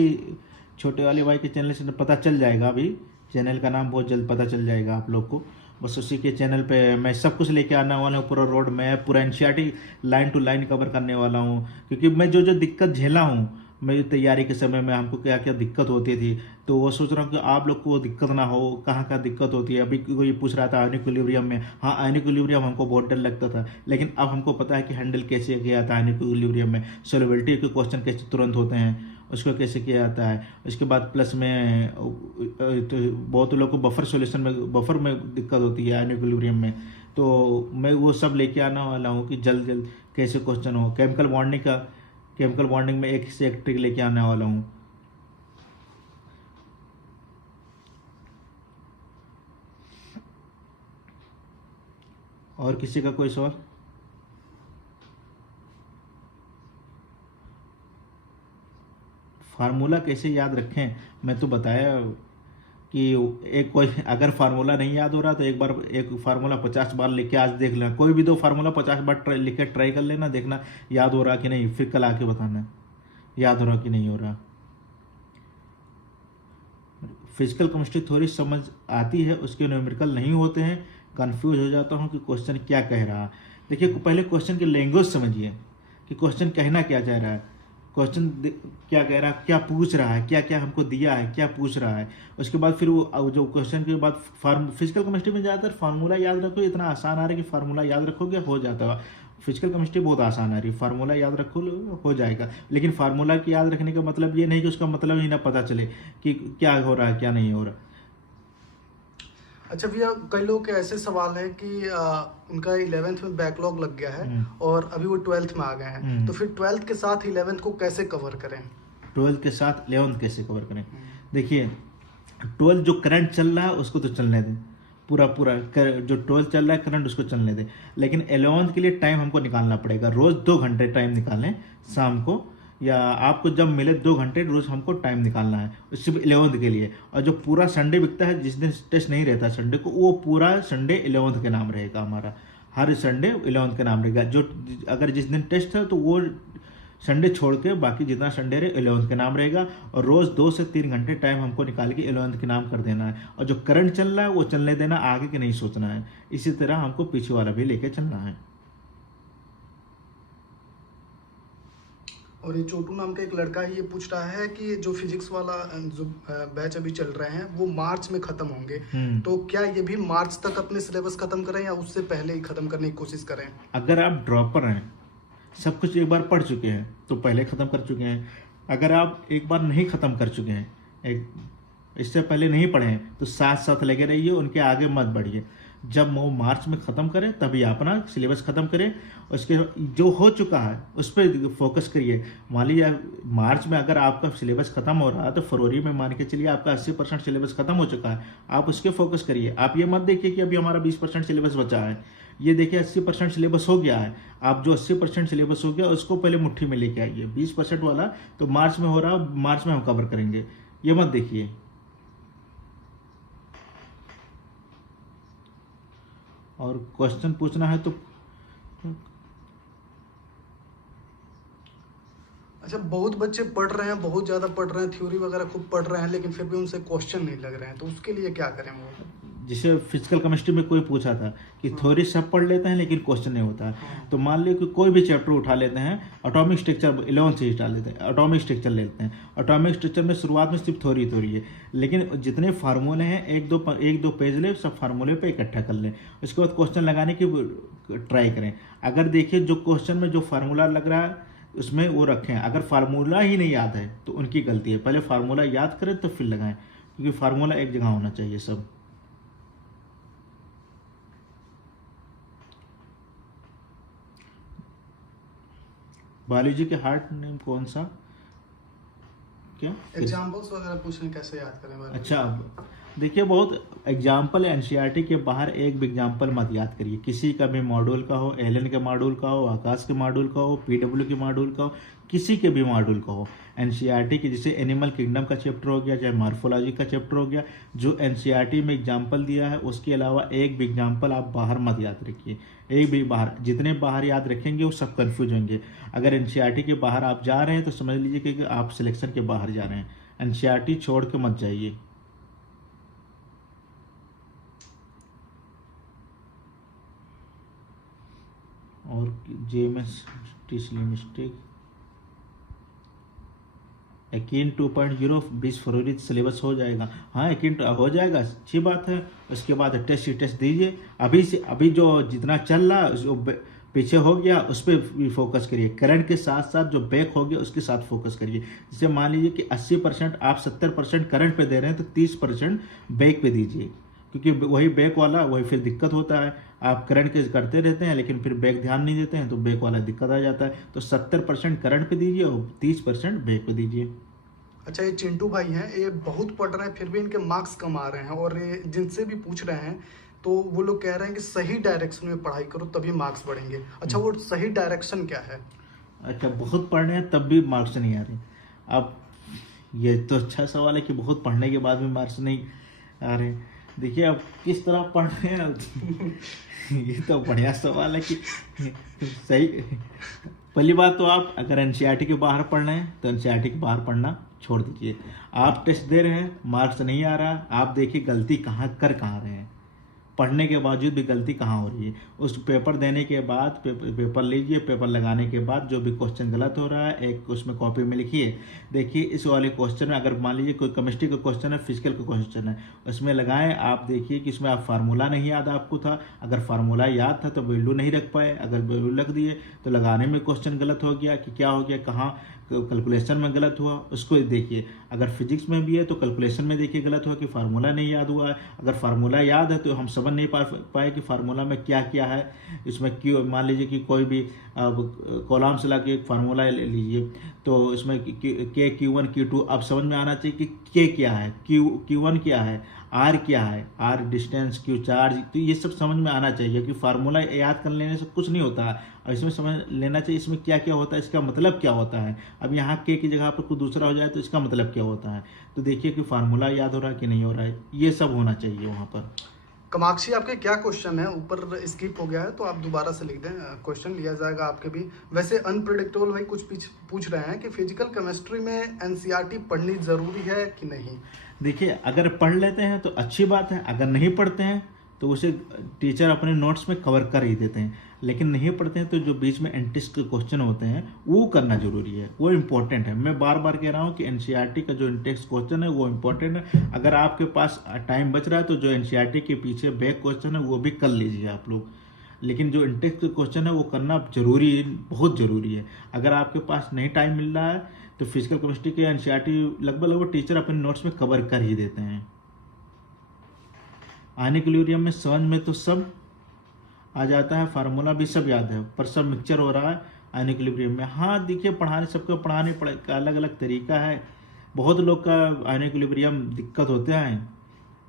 छोटे वाले भाई के चैनल से पता चल जाएगा। अभी चैनल का नाम बहुत जल्द पता चल जाएगा आप लोग को। बस उसी के चैनल पे मैं सब कुछ लेके आने वाला हूँ, पूरा रोड मैप, पूरा NCERT line to line cover करने वाला हूँ। क्योंकि मैं जो दिक्कत झेला हूँ, मेरी तैयारी के समय में हमको क्या क्या दिक्कत होती थी, तो वो सोच रहा हूँ कि आप लोग को वो दिक्कत ना हो। कहाँ कहाँ दिक्कत होती है, अभी कोई पूछ रहा था आयनिक इक्विलिब्रियम में, हाँ आयनिक इक्विलिब्रियम हमको बहुत डर लगता था, लेकिन अब हमको पता है कि हैंडल कैसे किया जाता है आयनिक इक्विलिब्रियम में, सोलिबिलिटी के क्वेश्चन कैसे तुरंत होते हैं, उसको कैसे किया जाता है। उसके बाद प्लस में तो बहुत लोग को बफर में दिक्कत होती है आयनिक इक्विलिब्रियम में, तो मैं वो सब लेके आना वाला हूँ कि जल्द जल्द कैसे क्वेश्चन हो। केमिकल बॉन्डिंग में एक से एक ट्रिक लेके आने वाला हूँ। और किसी का कोई सवाल? फार्मूला कैसे याद रखें, मैं तो बताया कि एक कोई अगर फार्मूला नहीं याद हो रहा तो एक फार्मूला 50 बार लिख के आज देख लेना, कोई भी दो फार्मूला 50 बार लिख के ट्राई कर लेना, देखना याद हो रहा कि नहीं, फिर कल आके बताना याद हो रहा कि नहीं हो रहा। फिजिकल केमिस्ट्री थोड़ी समझ आती है, उसके न्यूमेरिकल नहीं होते हैं, कंफ्यूज हो जाता हूँ कि क्वेश्चन क्या कह रहा है। देखिए पहले क्वेश्चन की लैंग्वेज समझिए कि क्वेश्चन कहना क्या चाह रहा है, क्वेश्चन क्या कह रहा है, क्या पूछ रहा है, क्या क्या हमको दिया है, क्या पूछ रहा है। उसके बाद फिर वो जो क्वेश्चन के बाद फिजिकल केमिस्ट्री में ज़्यादातर फार्मूला याद रखो, इतना आसान आ रहा है कि फार्मूला याद रखोगे हो जाता है। फिजिकल केमिस्ट्री बहुत आसान आ रही है, फार्मूला याद रखो हो जाएगा, लेकिन फार्मूला की याद रखने का मतलब ये नहीं कि उसका मतलब ही ना पता चले कि क्या हो रहा है क्या नहीं हो रहा। अच्छा भैया, कई लोग के ऐसे सवाल है कि उनका 11th में बैकलॉग लग गया है और अभी वो 12th में आ गए हैं, तो फिर 12th के साथ 11th को कैसे कवर करें? 12th के साथ 11th कैसे कवर करें? देखिए 12th जो करंट चल रहा है उसको तो चलने दें, पूरा जो 12th चल रहा है करंट उसको चलने दें, लेकिन 11th के लिए टाइम हमको निकालना पड़ेगा। रोज़ 2 घंटे टाइम निकालें शाम को, या आपको जब मिले 2 घंटे रोज़ हमको टाइम निकालना है सिर्फ 11th के लिए। और जो पूरा संडे बिकता है, जिस दिन टेस्ट नहीं रहता संडे को, वो पूरा संडे 11th के नाम रहेगा हमारा, हर संडे 11th के नाम रहेगा। जो अगर जिस दिन टेस्ट है तो वो संडे छोड़ के बाकी जितना संडे रहे 11th के नाम रहेगा, और रोज़ 2 से 3 घंटे टाइम हमको निकाल के 11th के नाम कर देना है। और जो करंट चल रहा है वो चलने देना, आगे के नहीं सोचना है। इसी तरह हमको पीछे वाला भी लेके चलना है। और ये छोटू नाम का एक लड़का है, ये पूछ रहा है कि जो फिजिक्स वाला जो बैच अभी चल रहे हैं वो मार्च में खत्म होंगे, तो क्या ये भी मार्च तक अपने सिलेबस खत्म करें या उससे पहले ही खत्म करने की कोशिश करें? अगर आप ड्रॉपर हैं, सब कुछ एक बार पढ़ चुके हैं तो पहले ख़त्म कर चुके हैं। अगर आप एक बार नहीं ख़त्म कर चुके हैं, एक इससे पहले नहीं पढ़े हैं, तो साथ साथ लगे रहिए, उनके आगे मत बढ़िए। जब वो मार्च में ख़त्म करें तभी अपना सिलेबस ख़त्म करें, उसके जो हो चुका है उस पर फोकस करिए। मान लीजिए मार्च में अगर आपका सिलेबस ख़त्म हो रहा है तो फरवरी में मान के चलिए आपका 80% सिलेबस ख़त्म हो चुका है, आप उसके फोकस करिए। आप ये मत देखिए कि अभी हमारा 20% सिलेबस बचा है, ये देखिए 80% सिलेबस हो गया है। आप जो 80% सिलेबस हो गया उसको पहले मुट्ठी में लेके आइए। 20% वाला तो मार्च में हो रहा है, मार्च में हम कवर करेंगे, ये मत देखिए। और क्वेश्चन पूछना है तो अच्छा, बहुत बच्चे पढ़ रहे हैं, बहुत ज़्यादा पढ़ रहे हैं, थ्योरी वगैरह खूब पढ़ रहे हैं, लेकिन फिर भी उनसे क्वेश्चन नहीं लग रहे हैं, तो उसके लिए क्या करें वो? जिसे फिजिकल केमिस्ट्री में कोई पूछा था कि थ्योरी सब पढ़ लेते हैं लेकिन क्वेश्चन नहीं होता है, तो मान लो कि कोई भी चैप्टर उठा लेते हैं, एटॉमिक स्ट्रक्चर 11th से उठा लेते हैं, एटॉमिक स्ट्रक्चर लेते हैं। एटॉमिक स्ट्रक्चर में शुरुआत में सिर्फ थ्योरी है, लेकिन जितने फार्मूले हैं एक दो पेज ले, सब फार्मूले पे इकट्ठा कर लें, उसके बाद क्वेश्चन लगाने की ट्राई करें। अगर देखिए जो क्वेश्चन में जो फार्मूला लग रहा है उसमें वो रखें, अगर फार्मूला ही नहीं याद है तो उनकी गलती है, पहले फार्मूला याद करें तो फिर लगाएं, क्योंकि फार्मूला एक जगह होना चाहिए सब। बायोलॉजी के हार्ट नेम कौन सा, क्या एग्जाम्पल्स वगैरह पूछने कैसे याद करें बायोलॉजी? अच्छा देखिए, बहुत एग्जाम्पल एनसीईआरटी के बाहर एक भी एग्जाम्पल मत याद करिए, किसी का भी मॉड्यूल का हो, एलन के मॉड्यूल का हो, आकाश के मॉड्यूल का हो, पीडब्ल्यू के मॉड्यूल का हो, किसी के भी मॉड्यूल का हो। एनसीईआरटी की जैसे एनिमल किंगडम का चैप्टर हो गया, चाहे मार्फोलॉजी का चैप्टर हो गया, जो एनसीईआरटी में एग्जाम्पल दिया है उसके अलावा एक भी एग्जाम्पल आप बाहर मत याद रखिए। एक भी बाहर, जितने बाहर याद रखेंगे वो सब कन्फ्यूज होंगे। अगर एनसीईआरटी के बाहर आप जा रहे हैं तो समझ लीजिए कि आप सिलेक्शन के बाहर जा रहे हैं, एनसीईआरटी छोड़ के मत जाइए। और जेएमएस टीसी मिस्टेक, एकीन 2.0 20 फरवरी सिलेबस हो जाएगा। हाँ एकीन हो जाएगा, अच्छी बात है। उसके बाद टेस्ट दीजिए। अभी जो जितना चल रहा है जो पीछे हो गया उस पर भी फोकस करिए। करंट के साथ साथ जो बैक हो गया उसके साथ फोकस करिए। जैसे मान लीजिए कि 80% आप 70% करंट पे दे रहे हैं तो 30% बैक पे दीजिए, क्योंकि वही बैक वाला वही फिर दिक्कत होता है। आप करंट के करते रहते हैं लेकिन फिर बैक ध्यान नहीं देते हैं तो बैक वाला दिक्कत आ जाता है। तो 70% करंट पे दीजिए और 30% बैक पे दीजिए। अच्छा, ये चिंटू भाई हैं, ये बहुत पढ़ रहे हैं फिर भी इनके मार्क्स कम आ रहे हैं, और ये जिनसे भी पूछ रहे हैं तो वो लोग कह रहे हैं कि सही डायरेक्शन में पढ़ाई करो तभी मार्क्स बढ़ेंगे। अच्छा, वो सही डायरेक्शन क्या है? अच्छा, बहुत पढ़ रहे हैं तब भी मार्क्स नहीं आ रहे। अब ये तो अच्छा सवाल है कि बहुत पढ़ने के बाद भी मार्क्स नहीं आ रहे। देखिए अब किस तरह पढ़ रहे हैं ये तो बढ़िया सवाल है कि सही। पहली बात तो आप अगर एनसीईआरटी के बाहर पढ़ रहे हैं तो एनसीईआरटी के बाहर पढ़ना छोड़ दीजिए। आप टेस्ट दे रहे हैं, मार्क्स नहीं आ रहा, आप देखिए गलती कहाँ रहे हैं। पढ़ने के बावजूद भी गलती कहाँ हो रही है। उस पेपर देने के बाद पेपर लीजिए, पेपर लगाने के बाद जो भी क्वेश्चन गलत हो रहा है एक उसमें कॉपी में लिखिए। देखिए इस वाले क्वेश्चन में अगर मान लीजिए कोई केमिस्ट्री का क्वेश्चन है, फिजिकल का क्वेश्चन है, उसमें लगाएं। आप देखिए कि इसमें आप फार्मूला नहीं याद आपको था, अगर फार्मूला याद था तो वैल्यू नहीं रख पाए, अगर वैल्यू रख दिए तो लगाने में क्वेश्चन गलत हो गया कि क्या हो गया, कहाँ कैलकुलेशन में गलत हुआ उसको देखिए। अगर फिजिक्स में भी है तो कैलकुलेशन में देखिए गलत हुआ कि फार्मूला नहीं याद हुआ है। अगर फार्मूला याद है तो हम समझ नहीं पाए कि फार्मूला में क्या क्या है। इसमें क्यू मान लीजिए कि कोई भी कॉलम से ला के एक फार्मूला ले लीजिए तो इसमें के Q1 Q2 अब समझ में आना चाहिए कि के क्या है, Q1 क्या है, आर क्या है, आर डिस्टेंस, क्यू चार्ज, तो ये सब समझ में आना चाहिए कि फार्मूला याद कर लेने से कुछ नहीं होता है। और इसमें समझ लेना चाहिए इसमें क्या क्या होता है, इसका मतलब क्या होता है। अब यहाँ के की जगह पर कुछ दूसरा हो जाए तो इसका मतलब क्या होता है। तो देखिए कि फार्मूला याद हो रहा है कि नहीं हो रहा है, ये सब होना चाहिए वहाँ पर। कमाक्षी, आपके क्या क्वेश्चन है? ऊपर स्किप हो गया है तो आप दोबारा से लिख दें, क्वेश्चन लिया जाएगा आपके भी। वैसे अनप्रेडिक्टेबल भाई कुछ पूछ रहे हैं कि फिजिकल केमिस्ट्री में एनसीईआरटी पढ़नी जरूरी है कि नहीं? देखिए अगर पढ़ लेते हैं तो अच्छी बात है, अगर नहीं पढ़ते हैं तो उसे टीचर अपने नोट्स में कवर कर ही देते हैं। लेकिन नहीं पढ़ते हैं तो जो बीच में एंट्रीज के क्वेश्चन होते हैं वो करना जरूरी है, वो इम्पोर्टेंट है। मैं बार बार कह रहा हूँ कि एनसीईआरटी का जो इंटेक्स क्वेश्चन है वो इम्पोर्टेंट है। अगर आपके पास टाइम बच रहा है तो जो एनसीईआरटी के पीछे बैक क्वेश्चन है वो भी कर लीजिए आप लोग। लेकिन जो इंटेक्स क्वेश्चन है वो करना जरूरी, बहुत जरूरी है। अगर आपके पास नहीं टाइम मिल रहा है तो फिजिकल केमिस्ट्री के एनसीईआरटी लगभग टीचर अपने नोट्स में कवर कर ही देते हैं। इक्विलिब्रियम में समझ में तो सब आ जाता है, फार्मूला भी सब याद है, पर सब मिक्सचर हो रहा है इक्विलिब्रियम में। हाँ देखिए सबको पढ़ाने का अलग अलग तरीका है। बहुत लोग का इक्विलिब्रियम दिक्कत होते हैं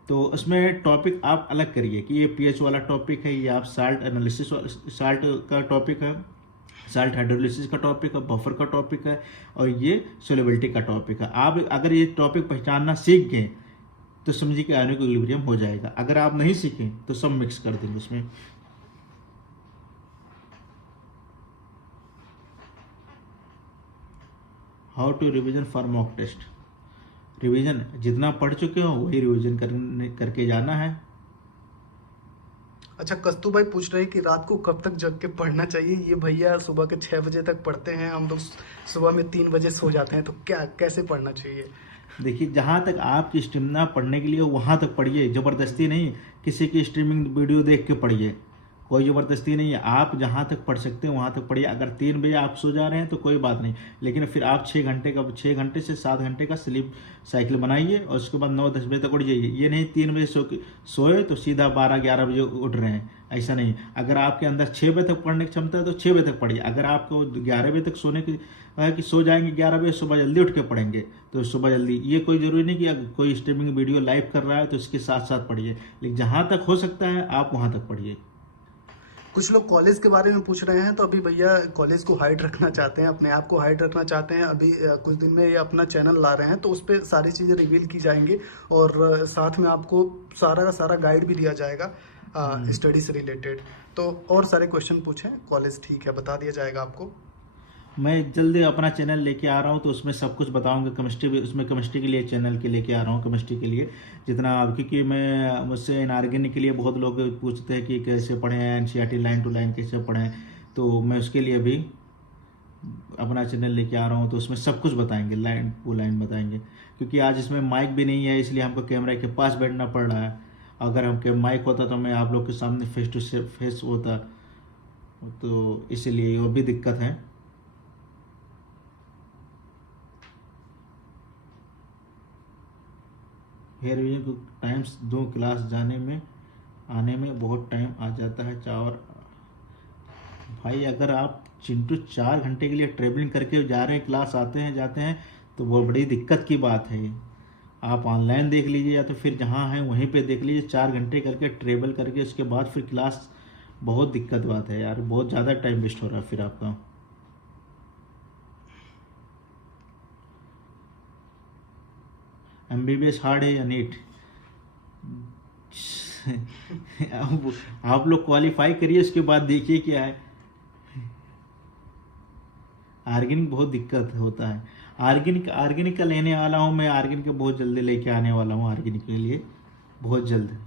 तो उसमें टॉपिक आप अलग करिए कि ये पीएच वाला टॉपिक है, ये आप साल्ट एनालिसिस साल्ट का टॉपिक है, साल्ट हाइड्रोलिसिस का टॉपिक है, बफर का टॉपिक है, और ये सोलेबिलिटी का टॉपिक है। आप अगर ये टॉपिक पहचानना सीख गए तो समझिए कि इक्विलिब्रियम हो जाएगा। अगर आप नहीं सीखें तो सब मिक्स कर देंगे इसमें। How to revision for mock test. Revision जितना पढ़ चुके हो वही रिवीजन करके जाना है। अच्छा, कस्तू भाई पूछ रहे हैं कि रात को कब तक जग के पढ़ना चाहिए? ये भैया सुबह के 6 बजे तक पढ़ते हैं, हम लोग सुबह में 3 बजे सो जाते हैं, तो कैसे पढ़ना चाहिए? देखिए जहाँ तक आपकी स्टेमिना पढ़ने के लिए वहाँ तक पढ़िए, ज़बरदस्ती नहीं। किसी की स्ट्रीमिंग वीडियो देख के पढ़िए, कोई ज़बरदस्ती नहीं है। आप जहाँ तक पढ़ सकते हैं वहाँ तक पढ़िए। अगर 3 बजे आप सो जा रहे हैं तो कोई बात नहीं, लेकिन फिर आप 6 घंटे से 7 घंटे का स्लीप साइकिल बनाइए और उसके बाद 9-10 बजे तक उठ जाइए। ये नहीं 3 बजे सोए तो सीधा 12-11 बजे उठ रहे हैं, ऐसा नहीं। अगर आपके अंदर 6 बजे तक पढ़ने की क्षमता है तो 6 बजे तक पढ़िए। अगर आपको 11 बजे तक सोने की कि सो जाएंगे 11 बजे, सुबह जल्दी उठ के पढ़ेंगे तो सुबह जल्दी। ये कोई ज़रूरी नहीं कि अगर कोई स्ट्रीमिंग वीडियो लाइव कर रहा है तो इसके साथ साथ पढ़िए, लेकिन जहाँ तक हो सकता है आप वहाँ तक पढ़िए। कुछ लोग कॉलेज के बारे में पूछ रहे हैं, तो अभी भैया कॉलेज को हाइड रखना चाहते हैं, अपने आप को हाइड रखना चाहते हैं। अभी कुछ दिन में ये अपना चैनल ला रहे हैं तो उस पर सारी चीज़ें रिवील की जाएंगी और साथ में आपको सारा का सारा गाइड भी दिया जाएगा स्टडी से रिलेटेड। तो और सारे क्वेश्चन पूछें, कॉलेज ठीक है बता दिया जाएगा आपको। मैं जल्दी अपना चैनल लेके आ रहा हूँ तो उसमें सब कुछ बताऊंगा। केमिस्ट्री भी उसमें, केमिस्ट्री के लिए चैनल के लेके आ रहा हूँ, केमिस्ट्री के लिए जितना, क्योंकि मैं मुझसे इनऑर्गेनिक के लिए बहुत लोग पूछते हैं कि कैसे पढ़ें, एनसीईआरटी लाइन टू लाइन कैसे पढ़ें, तो मैं उसके लिए भी अपना चैनल लेके आ रहा हूँ तो उसमें सब कुछ बताएंगे, लाइन टू लाइन बताएंगे। क्योंकि आज इसमें माइक भी नहीं है, इसलिए हमको कैमरा के पास बैठना पड़ रहा है। अगर हमके माइक होता तो मैं आप लोग के सामने फेस टू फेस होता, तो इसलिए वो भी दिक्कत है। हेयर विजन को टाइम्स 2 क्लास जाने में आने में बहुत टाइम आ जाता है। चार भाई, अगर आप चिंटू 4 घंटे के लिए ट्रेवलिंग करके जा रहे हैं, क्लास आते हैं जाते हैं, तो बहुत बड़ी दिक्कत की बात है। आप ऑनलाइन देख लीजिए या तो फिर जहाँ हैं वहीं पे देख लीजिए। 4 घंटे करके ट्रेवल करके उसके बाद फिर क्लास, बहुत दिक्कत बात है यार, बहुत ज़्यादा टाइम वेस्ट हो रहा है फिर आपका। MBBS हार्ड है या नीट? आप लोग क्वालिफाई करिए, उसके बाद देखिए क्या है। ऑर्गेनिक बहुत दिक्कत होता है। ऑर्गेनिक का लेने वाला हूँ मैं, ऑर्गेनिक का बहुत जल्दी लेके आने वाला हूँ, ऑर्गेनिक के लिए बहुत जल्द।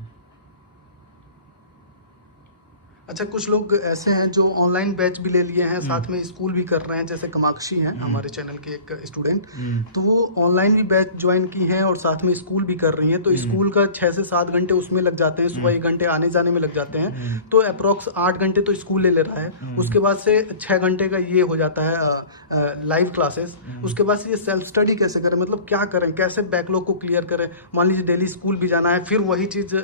अच्छा, कुछ लोग ऐसे हैं जो ऑनलाइन बैच भी ले लिए हैं, साथ में स्कूल भी कर रहे हैं, जैसे कमाक्षी हैं हमारे चैनल के एक स्टूडेंट, तो वो ऑनलाइन भी बैच ज्वाइन की हैं और साथ में स्कूल भी कर रही हैं। तो स्कूल का 6 से 7 घंटे उसमें लग जाते हैं, सुबह 1 घंटे आने जाने में लग जाते हैं, तो अप्रोक्स 8 घंटे तो स्कूल ले रहा है। उसके बाद से 6 घंटे का ये हो जाता है लाइव क्लासेस। उसके बाद से ये सेल्फ स्टडी कैसे करें, मतलब क्या करें, कैसे बैकलॉग को क्लियर करें? मान लीजिए डेली स्कूल भी जाना है, फिर वही चीज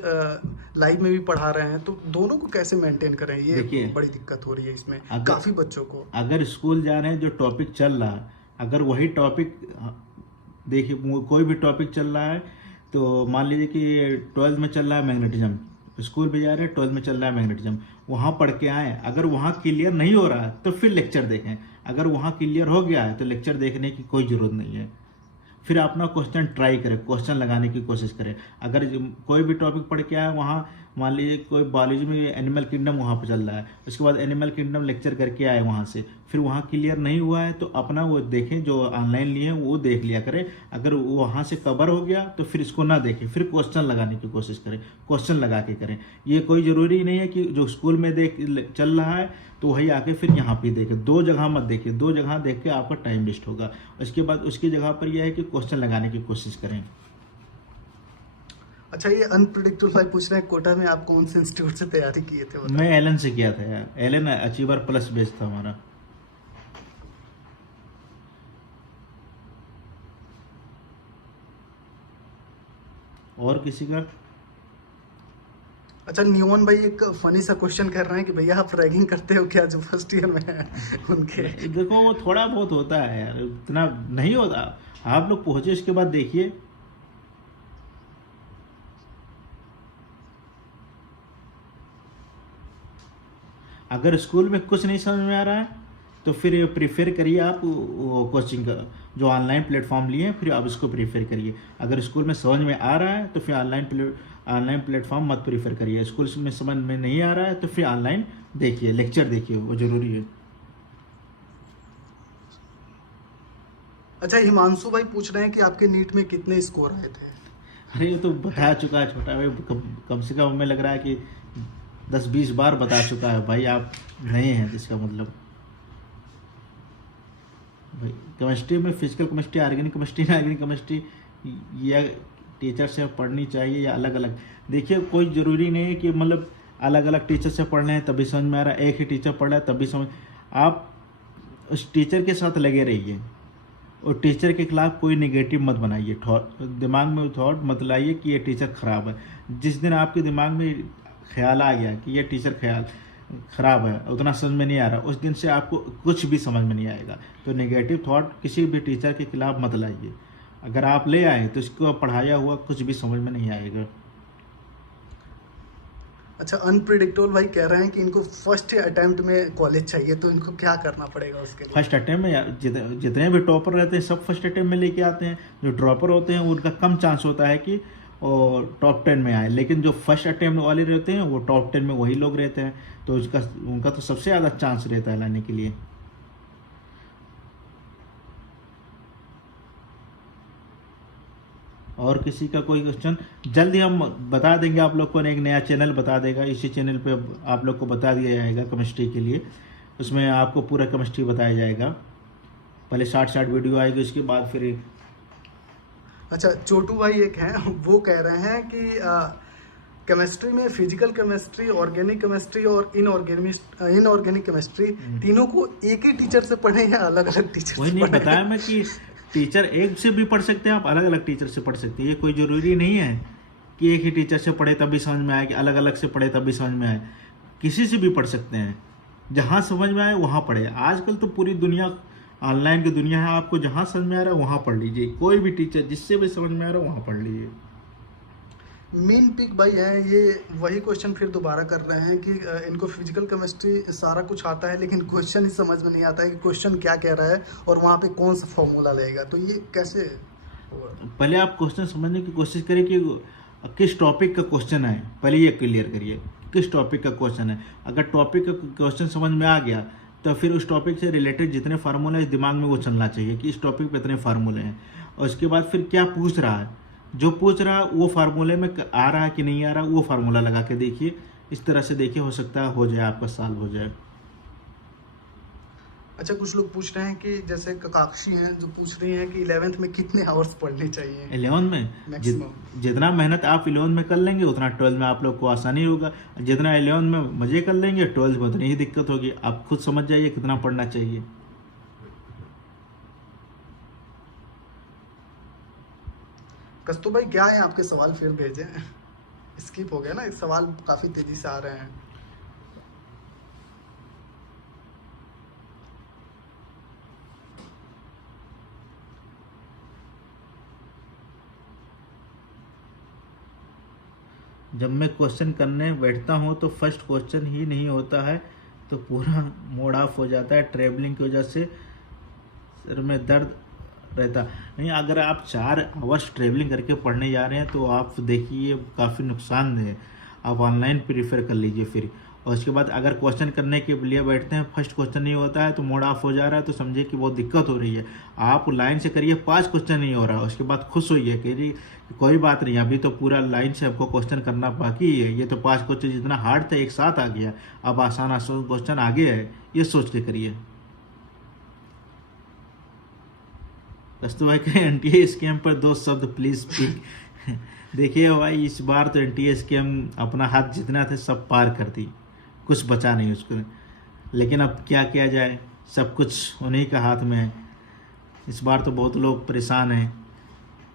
लाइव में भी पढ़ा रहे हैं, तो दोनों को कैसे मेंटेन करें? ये देखिए, बड़ी दिक्कत हो रही है इसमें काफी बच्चों को। अगर स्कूल जा रहे हैं, जो टॉपिक चल रहा है, अगर वही टॉपिक देखिए, कोई भी टॉपिक चल रहा है, तो मान लीजिए कि 12th में चल रहा है मैग्नेटिज्म, स्कूल भी जा रहे हैं, 12th में चल रहा है मैग्नेटिज्म, वहाँ पढ़ के आए। अगर वहाँ क्लियर नहीं हो रहा है तो फिर लेक्चर देखें। अगर वहाँ क्लियर हो गया है तो लेक्चर देखने की कोई ज़रूरत नहीं है। फिर अपना क्वेश्चन ट्राई करें, क्वेश्चन लगाने की कोशिश करें। अगर कोई भी टॉपिक पढ़ के आए, वहाँ मान लीजिए कोई बायोलॉजी में एनिमल किंगडम वहाँ पर चल रहा है, उसके बाद एनिमल किंगडम लेक्चर करके आए वहाँ से, फिर वहाँ क्लियर नहीं हुआ है तो अपना वो देखें, जो ऑनलाइन लिए हैं वो देख लिया करें। अगर वहाँ से कवर हो गया तो फिर इसको ना देखें, फिर क्वेश्चन लगाने की कोशिश करें, क्वेश्चन लगा के करें। ये कोई ज़रूरी नहीं है कि जो स्कूल में चल रहा है तो वही आके फिर यहाँ पे देखें। 2 जगह मत देखिए, 2 जगह देख के आपका टाइम वेस्ट होगा। उसके बाद उसकी जगह पर यह है कि क्वेश्चन लगाने की कोशिश करें। अच्छा, ये अनप्रेडिक्टेबल भाई पूछ रहे हैं, कोटा में आप कौन से इंस्टीट्यूट से तैयारी किए थे? मैं एलन से किया था यार, एलन अचीवर प्लस बेस था हमारा। और किसी का? अच्छा, न्यूमन भाई एक फनी सा क्वेश्चन कर रहे हैं कि भैया आप रैगिंग करते हो क्या जो फर्स्ट ईयर में है उनके? देखो, वो थोड़ा बहुत होता है यार, इतना नहीं होता। आप लोग पहुंचे, उसके बाद देखिए। अगर स्कूल में कुछ नहीं समझ में आ रहा है तो फिर प्रीफर करिए आप कोचिंग का, जो ऑनलाइन प्लेटफॉर्म लिए फिर आप इसको प्रीफर करिए। अगर स्कूल में समझ में आ रहा है तो फिर ऑनलाइन प्लेटफॉर्म मत प्रीफर करिए। स्कूल में समझ में नहीं आ रहा है तो फिर ऑनलाइन देखिए, लेक्चर देखिए, वो ज़रूरी है। अच्छा, हिमांशु भाई पूछ रहे हैं कि आपके नीट में कितने स्कोर आए थे? अरे ये तो बता चुका है छोटा भाई, कम से कम हमें लग रहा है कि 10-20 बार बता चुका है भाई। आप नए हैं जिसका मतलब भाई, केमिस्ट्री में physical chemistry, organic chemistry, inorganic chemistry, या टीचर से पढ़नी चाहिए या अलग अलग? देखिए, कोई ज़रूरी नहीं है कि मतलब अलग अलग टीचर से पढ़ रहे हैं तभी समझ में आ रहा है, एक ही टीचर पढ़ रहा है तभी समझ। आप उस टीचर के साथ लगे रहिए और टीचर के खिलाफ कोई नेगेटिव मत बनाइए, दिमाग में थॉट मत लाइए कि ये टीचर ख़राब है। जिस दिन आपके दिमाग में ख्याल आ गया कि ये टीचर ख़राब है, उतना समझ में नहीं आ रहा, उस दिन से आपको कुछ भी समझ में नहीं आएगा। तो नेगेटिव थॉट किसी भी टीचर के खिलाफ मत लाइए। अगर आप ले आए तो इसको पढ़ाया हुआ कुछ भी समझ में नहीं आएगा। अच्छा, अनप्रेडिक्टेबल भाई कह रहे हैं कि इनको फर्स्ट अटेम्प्ट में कॉलेज चाहिए, तो इनको क्या करना पड़ेगा उसके लिए? फर्स्ट अटेम्प्ट में जितने भी टॉपर रहते हैं सब फर्स्ट अटेम्प्ट में लेके आते हैं। जो ड्रॉपर होते हैं उनका कम चांस होता है कि और टॉप 10 में आए, लेकिन जो फर्स्ट अटेम्प्ट वाले रहते हैं वो टॉप 10 में वही लोग रहते हैं, तो उनका तो सबसे ज़्यादा चांस रहता है लाने के लिए। और किसी का कोई क्वेश्चन? जल्दी हम बता देंगे आप लोग को, एक नया चैनल बता देगा, इसी चैनल पे आप लोग को बता दिया जाएगा केमिस्ट्री के लिए। उसमें आपको पूरा केमिस्ट्री बताया जाएगा। पहले शॉर्ट वीडियो आएगी, उसके बाद फिर अच्छा, छोटू भाई एक हैं, वो कह रहे हैं कि केमिस्ट्री में फिजिकल केमिस्ट्री, ऑर्गेनिक केमिस्ट्री और इनऑर्गेनिक केमिस्ट्री तीनों को एक ही टीचर से पढ़े या अलग अलग टीचर वही से नहीं पढ़े? बताया मैं कि टीचर एक से भी पढ़ सकते हैं, आप अलग अलग टीचर से पढ़ सकते हैं। ये कोई ज़रूरी नहीं है कि एक ही टीचर से पढ़े तभी समझ में आए, कि अलग अलग से पढ़े तभी समझ में आए। किसी से भी पढ़ सकते हैं, जहाँ समझ में आए वहाँ पढ़े। आजकल तो पूरी दुनिया ऑनलाइन की दुनिया है, आपको जहाँ समझ में आ रहा है वहाँ पढ़ लीजिए। कोई भी टीचर जिससे भी समझ में आ रहा है वहाँ पढ़ लीजिए। मेन पिक भाई हैं, ये वही क्वेश्चन फिर दोबारा कर रहे हैं कि इनको फिजिकल केमिस्ट्री सारा कुछ आता है, लेकिन क्वेश्चन ही समझ में नहीं आता है कि क्वेश्चन क्या कह रहा है और वहाँ पे कौन सा फॉर्मूला लगेगा, तो ये कैसे होगा? पहले आप क्वेश्चन समझने की कोशिश करिए कि किस टॉपिक का क्वेश्चन है, पहले ये क्लियर करिए किस टॉपिक का क्वेश्चन है। अगर टॉपिक का क्वेश्चन समझ में आ गया तो फिर उस टॉपिक से रिलेटेड जितने फार्मूले हैं दिमाग में वो चलना चाहिए कि इस टॉपिक पे इतने फार्मूले हैं। और उसके बाद फिर क्या पूछ रहा है, जो पूछ रहा है वो फार्मूले में आ रहा है कि नहीं आ रहा, वो फार्मूला लगा के देखिए। इस तरह से देखिए, हो सकता है हो जाए, आपका सॉल्व हो जाए। अच्छा, कुछ लोग पूछ रहे हैं कि जैसे ककाक्षी हैं जो पूछ रही हैं कि 11th में कितने आवर्स पढ़ने चाहिए 11 में मैक्सिमम? जितना मेहनत आप 11 में कर लेंगे उतना 12 में आप लोग को आसानी होगा। जितना 11 में मजे कर लेंगे 12 में उतनी ही दिक्कत होगी। आप खुद समझ जाइए कितना पढ़ना चाहिए। कस्तूर भाई क्या है आपके सवाल, फिर भेजें, स्किप हो गया ना, एक सवाल काफी तेजी से आ रहे हैं। जब मैं क्वेश्चन करने बैठता हूँ तो फर्स्ट क्वेश्चन ही नहीं होता है तो पूरा मूड ऑफ हो जाता है। ट्रैवलिंग की वजह से सर में दर्द रहता नहीं। अगर आप 4 आवर्स ट्रैवलिंग करके पढ़ने जा रहे हैं तो आप देखिए काफ़ी नुकसानदेह है। आप ऑनलाइन प्रीफर कर लीजिए फिर। और उसके बाद अगर क्वेश्चन करने के लिए बैठते हैं, फर्स्ट क्वेश्चन नहीं होता है तो मूड ऑफ हो जा रहा है, तो समझिए कि बहुत दिक्कत हो रही है। आप लाइन से करिए, 5 क्वेश्चन नहीं हो रहा, उसके बाद खुश होइए कि कोई बात नहीं, अभी तो पूरा लाइन से आपको क्वेश्चन करना बाकी है। ये तो 5 क्वेश्चन जितना हार्ड था एक साथ आ गया, अब आसान आसान क्वेश्चन आगे है, ये सोच के करिए। कस्तूर भाई के एनटीए स्कैम पर 2 शब्द प्लीज स्पीक। देखिए भाई, इस बार तो एनटीए स्कैम अपना हाथ जितना थे सब पार कर दी, कुछ बचा नहीं उसको। लेकिन अब क्या किया जाए, सब कुछ उन्हीं का हाथ में है। इस बार तो बहुत लोग परेशान हैं,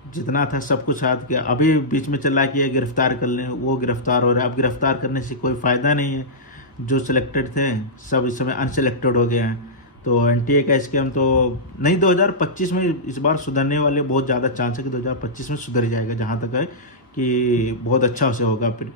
जितना था सब कुछ हाथ के। अभी बीच में चला कि ये गिरफ्तार कर लें, वो गिरफ्तार हो रहा है। अब गिरफ्तार करने से कोई फ़ायदा नहीं है, जो सिलेक्टेड थे सब इस समय अनसिलेक्टेड हो गए हैं। तो एनटीए का स्कैम तो नहीं, 2025 में इस बार सुधरने वाले बहुत ज़्यादा चांस है कि 2025 में सुधर जाएगा। जहाँ तक है कि बहुत अच्छा से होगा फिर,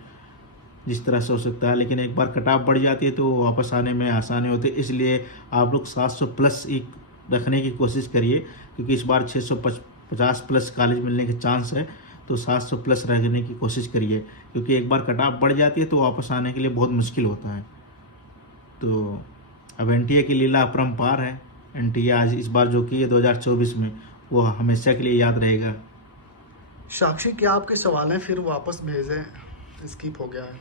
जिस तरह से हो सकता है। लेकिन एक बार कटाव बढ़ जाती है तो वापस आने में आसानी होती है। इसलिए आप लोग 700 प्लस एक रखने की कोशिश करिए, क्योंकि इस बार 650 प्लस कॉलेज मिलने के चांस है। तो 700 प्लस रखने की कोशिश करिए, क्योंकि एक बार कटाव बढ़ जाती है तो वापस आने के लिए बहुत मुश्किल होता है। तो अब एनटीए की लीला अपरंपार है। एनटीए आज इस बार जो की है 2024 में, वो हमेशा के लिए याद रहेगा। साक्षी, क्या आपके सवाल हैं फिर वापस भेजें, स्किप हो गया है।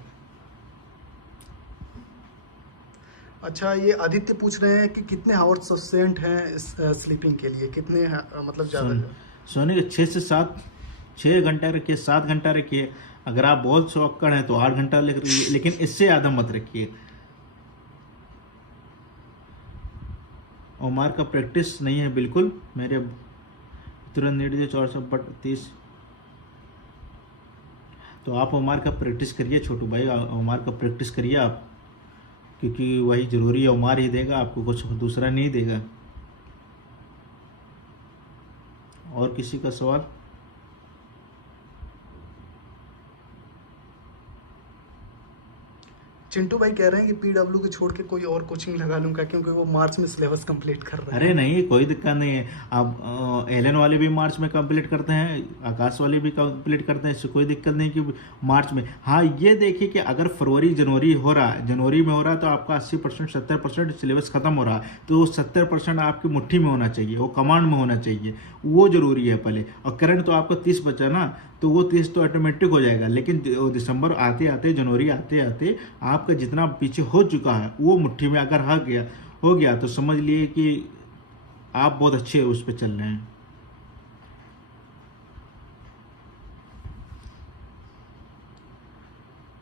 अच्छा, ये आदित्य पूछ रहे हैं कि कितने आवर्स सफिशिएंट हैं स्लीपिंग के लिए, कितने मतलब ज़्यादा? सोने के 6 से 7, 6 घंटा रखिए, 7 घंटा रखिए। अगर आप बहुत शौकड़ हैं तो 8 घंटा रखिए, लेकिन इससे ज़्यादा मत रखिए। उमर का प्रैक्टिस नहीं है बिल्कुल मेरे, तुरंत नीड दे 432। तो आप उमर का प्रैक्टिस करिए छोटू भाई, उमर का प्रैक्टिस करिए आप, क्योंकि वही ज़रूरी है। उमर ही देगा आपको, कुछ दूसरा नहीं देगा। और किसी का सवाल? चिंटू भाई कह रहे हैं कि पीडब्ल्यू को छोड़ के कोई और कोचिंग लगा लूंगा, क्योंकि वो मार्च में सिलेबस कंप्लीट कर रहे हैं। अरे नहीं, कोई दिक्कत नहीं है। आप एलन वाले भी मार्च में कंप्लीट करते हैं, आकाश वाले भी कंप्लीट करते हैं, इससे कोई दिक्कत नहीं कि मार्च में। हाँ, ये देखिए कि अगर फरवरी जनवरी हो रहा है, जनवरी में हो रहा है तो आपका 80% 70% सिलेबस खत्म हो रहा है, तो 70% आपकी मुट्ठी में होना चाहिए, वो कमांड में होना चाहिए, वो ज़रूरी है पहले। और करंट तो आपका 30 बचा ना, तो वो 30 तो ऑटोमेटिक हो जाएगा। लेकिन दिसंबर आते आते, जनवरी आते आते आपका जितना पीछे हो चुका है वो मुट्ठी में अगर हो गया तो समझ लिए कि आप बहुत अच्छे उस पर चल रहे हैं।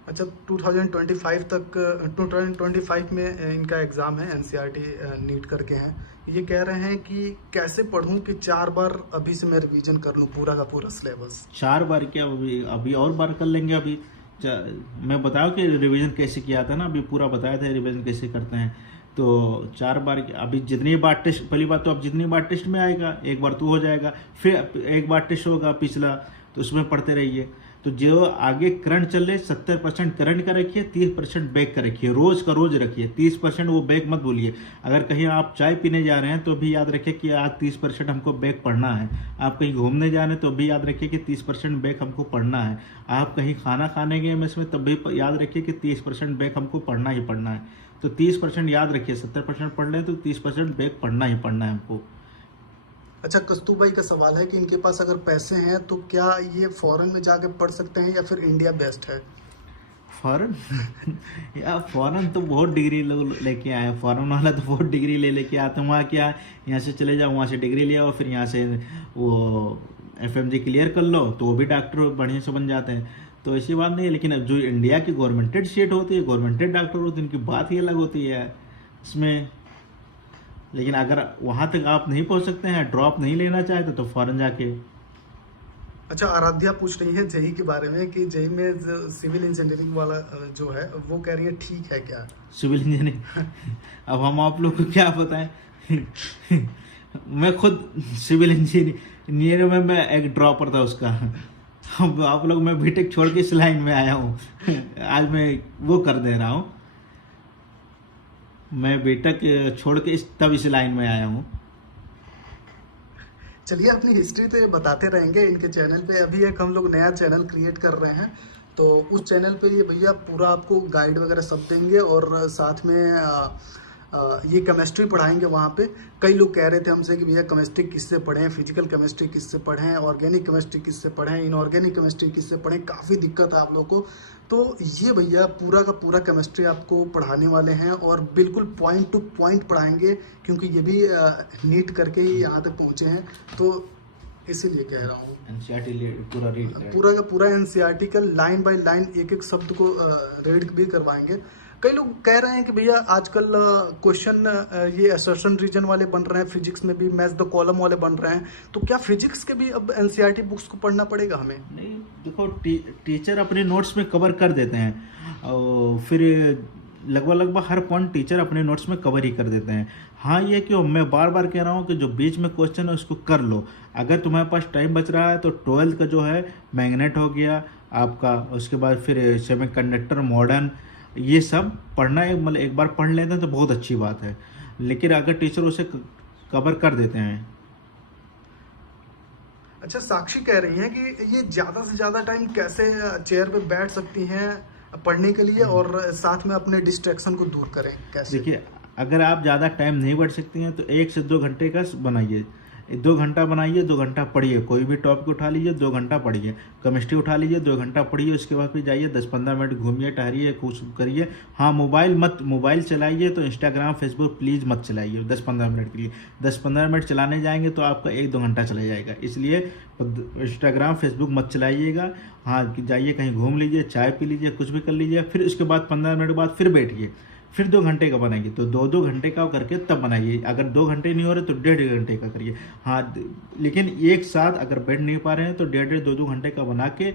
अच्छा, 2025 तक 2025 में इनका एग्ज़ाम है, एनसीईआरटी नीट करके हैं। ये कह रहे हैं कि कैसे पढूं कि 4 बार अभी से मैं रिवीजन कर लूं पूरा का पूरा सिलेबस। 4 बार क्या, अभी और बार कर लेंगे। अभी मैं बताऊँ कि रिवीजन कैसे किया था ना, अभी पूरा बताया था रिवीजन कैसे करते हैं। तो 4 बार अभी जितनी बार टेस्ट, पहली बात तो अब जितनी बार टेस्ट में आएगा एक बार तो हो जाएगा, फिर एक बार टेस्ट होगा पिछला, तो उसमें पढ़ते रहिए। तो जो आगे करंट चल रहे 70% करंट का रखिए, 30% बैक का रखिए, रोज का रोज रखिए। 30% वो बैक मत भूलिए। अगर कहीं आप चाय पीने जा रहे हैं तो भी याद रखिए कि आज 30% हमको बैक पढ़ना है। आप कहीं घूमने जा रहे हैं तो भी याद रखिए कि 30% बैक हमको पढ़ना है। आप कहीं खाना खाने गए मेस में तब भी याद रखिए कि 30% बैक हमको पढ़ना ही पढ़ना है। तो 30% याद रखिए, 70% पढ़ लें तो 30% बैक पढ़ना ही पढ़ना है हमको। अच्छा, कस्तूर भाई का सवाल है कि इनके पास अगर पैसे हैं तो क्या ये फॉरेन में जाके पढ़ सकते हैं या फिर इंडिया बेस्ट है? फॉरेन यार फॉरेन तो बहुत डिग्री लोग लेके आए, फॉरेन वाला तो बहुत डिग्री लेके आते हैं। वहाँ क्या, यहाँ से चले जाओ, वहाँ से डिग्री ले आओ, फिर यहाँ से वो FMG क्लियर कर लो तो वो भी डॉक्टर बढ़िया से बन जाते हैं। तो ऐसी बात नहीं है। लेकिन अब जो इंडिया की गवर्नमेंटेड सीट होती है, गवर्नमेंटेड डॉक्टर होती है, उनकी बात ही अलग होती है इसमें। लेकिन अगर वहाँ तक आप नहीं पहुँच सकते हैं, ड्रॉप नहीं लेना चाहते तो फॉरेन जाके। अच्छा, आराध्या पूछ रही है जेई के बारे में कि जेई में सिविल इंजीनियरिंग वाला जो है वो कह रही है ठीक है क्या? सिविल इंजीनियरिंग अब हम आप लोग को क्या बताएं मैं खुद सिविल इंजीनियर में मैं एक ड्रॉपर था उसका। अब आप लोग, मैं बीटेक छोड़ के इस लाइन में आया हूँ आज मैं वो कर दे रहा हूँ। मैं बीटेक छोड़ के तब इस लाइन में आया हूँ। चलिए, अपनी हिस्ट्री तो ये बताते रहेंगे इनके चैनल पे। अभी एक हम लोग नया चैनल क्रिएट कर रहे हैं, तो उस चैनल पे ये भैया पूरा आपको गाइड वगैरह सब देंगे और साथ में ये केमिस्ट्री पढ़ाएंगे वहाँ पे। कई लोग कह रहे थे हमसे कि भैया केमिस्ट्री किससे पढ़ें, फिजिकल केमिस्ट्री किससे पढ़ें, ऑर्गेनिक केमिस्ट्री किससे पढ़ें, इनऑर्गेनिक केमिस्ट्री किससे पढ़ें, काफ़ी दिक्कत है आप लोग को। तो ये भैया पूरा का पूरा केमिस्ट्री आपको पढ़ाने वाले हैं और बिल्कुल पॉइंट टू पॉइंट पढ़ाएंगे, क्योंकि ये भी नीट करके ही यहाँ तक पहुँचे हैं। तो इसीलिए कह रहा हूँ एनसीईआरटी पूरा रीड पूरा का पूरा एनसीईआरटी का लाइन बाय लाइन एक एक शब्द को रीड भी करवाएंगे। कई लोग कह रहे हैं कि भैया आजकल क्वेश्चन ये असर्शन रीजन वाले बन रहे हैं, फिजिक्स में भी मैथ्स द कॉलम वाले बन रहे हैं, तो क्या फिजिक्स के भी अब एनसीईआरटी बुक्स को पढ़ना पड़ेगा हमें? नहीं, देखो टीचर अपने नोट्स में कवर कर देते हैं और फिर लगभग हर पॉइंट टीचर अपने नोट्स में कवर ही कर देते हैं। हाँ, ये कि मैं बार बार कह रहा हूँ कि जो बीच में क्वेश्चन है उसको कर लो। अगर तुम्हारे पास टाइम बच रहा है तो 12th का जो है मैग्नेट हो गया आपका, उसके बाद फिर सेमीकंडक्टर मॉडर्न, ये सब पढ़ना है। मतलब एक बार पढ़ लेते हैं तो बहुत अच्छी बात है, लेकिन अगर टीचर उसे कवर कर देते हैं। अच्छा, साक्षी कह रही है कि ये ज़्यादा से ज़्यादा टाइम कैसे चेयर पे बैठ सकती हैं पढ़ने के लिए और साथ में अपने डिस्ट्रैक्शन को दूर करें, कैसे? देखिए, अगर आप ज़्यादा टाइम नहीं बैठ सकती हैं तो 1 से 2 घंटे का बनाइए। 2 घंटा बनाइए, 2 घंटा पढ़िए। कोई भी टॉपिक उठा लीजिए, 2 घंटा पढ़िए। केमिस्ट्री उठा लीजिए, 2 घंटा पढ़िए। उसके बाद फिर जाइए 10-15 मिनट घूमिए, टहरिए, कुछ करिए। हाँ, मोबाइल चलाइए तो इंस्टाग्राम फेसबुक प्लीज़ मत चलाइए 10-15 मिनट के लिए। 10-15 मिनट चलाने जाएंगे तो आपका 1-2 घंटा चला जाएगा, इसलिए इंस्टाग्राम फेसबुक मत चलाइएगा। हाँ, जाइए कहीं घूम लीजिए, चाय पी लीजिए, कुछ भी कर लीजिए। फिर उसके बाद 15 मिनट बाद फिर बैठिए, फिर 2 घंटे का बनाइए। तो 2-2 घंटे का करके तब बनाइए। अगर 2 घंटे नहीं हो रहे तो 1.5 घंटे का करिए। हाँ, लेकिन एक साथ अगर बैठ नहीं पा रहे हैं तो 1.5 2-2 घंटे का बना के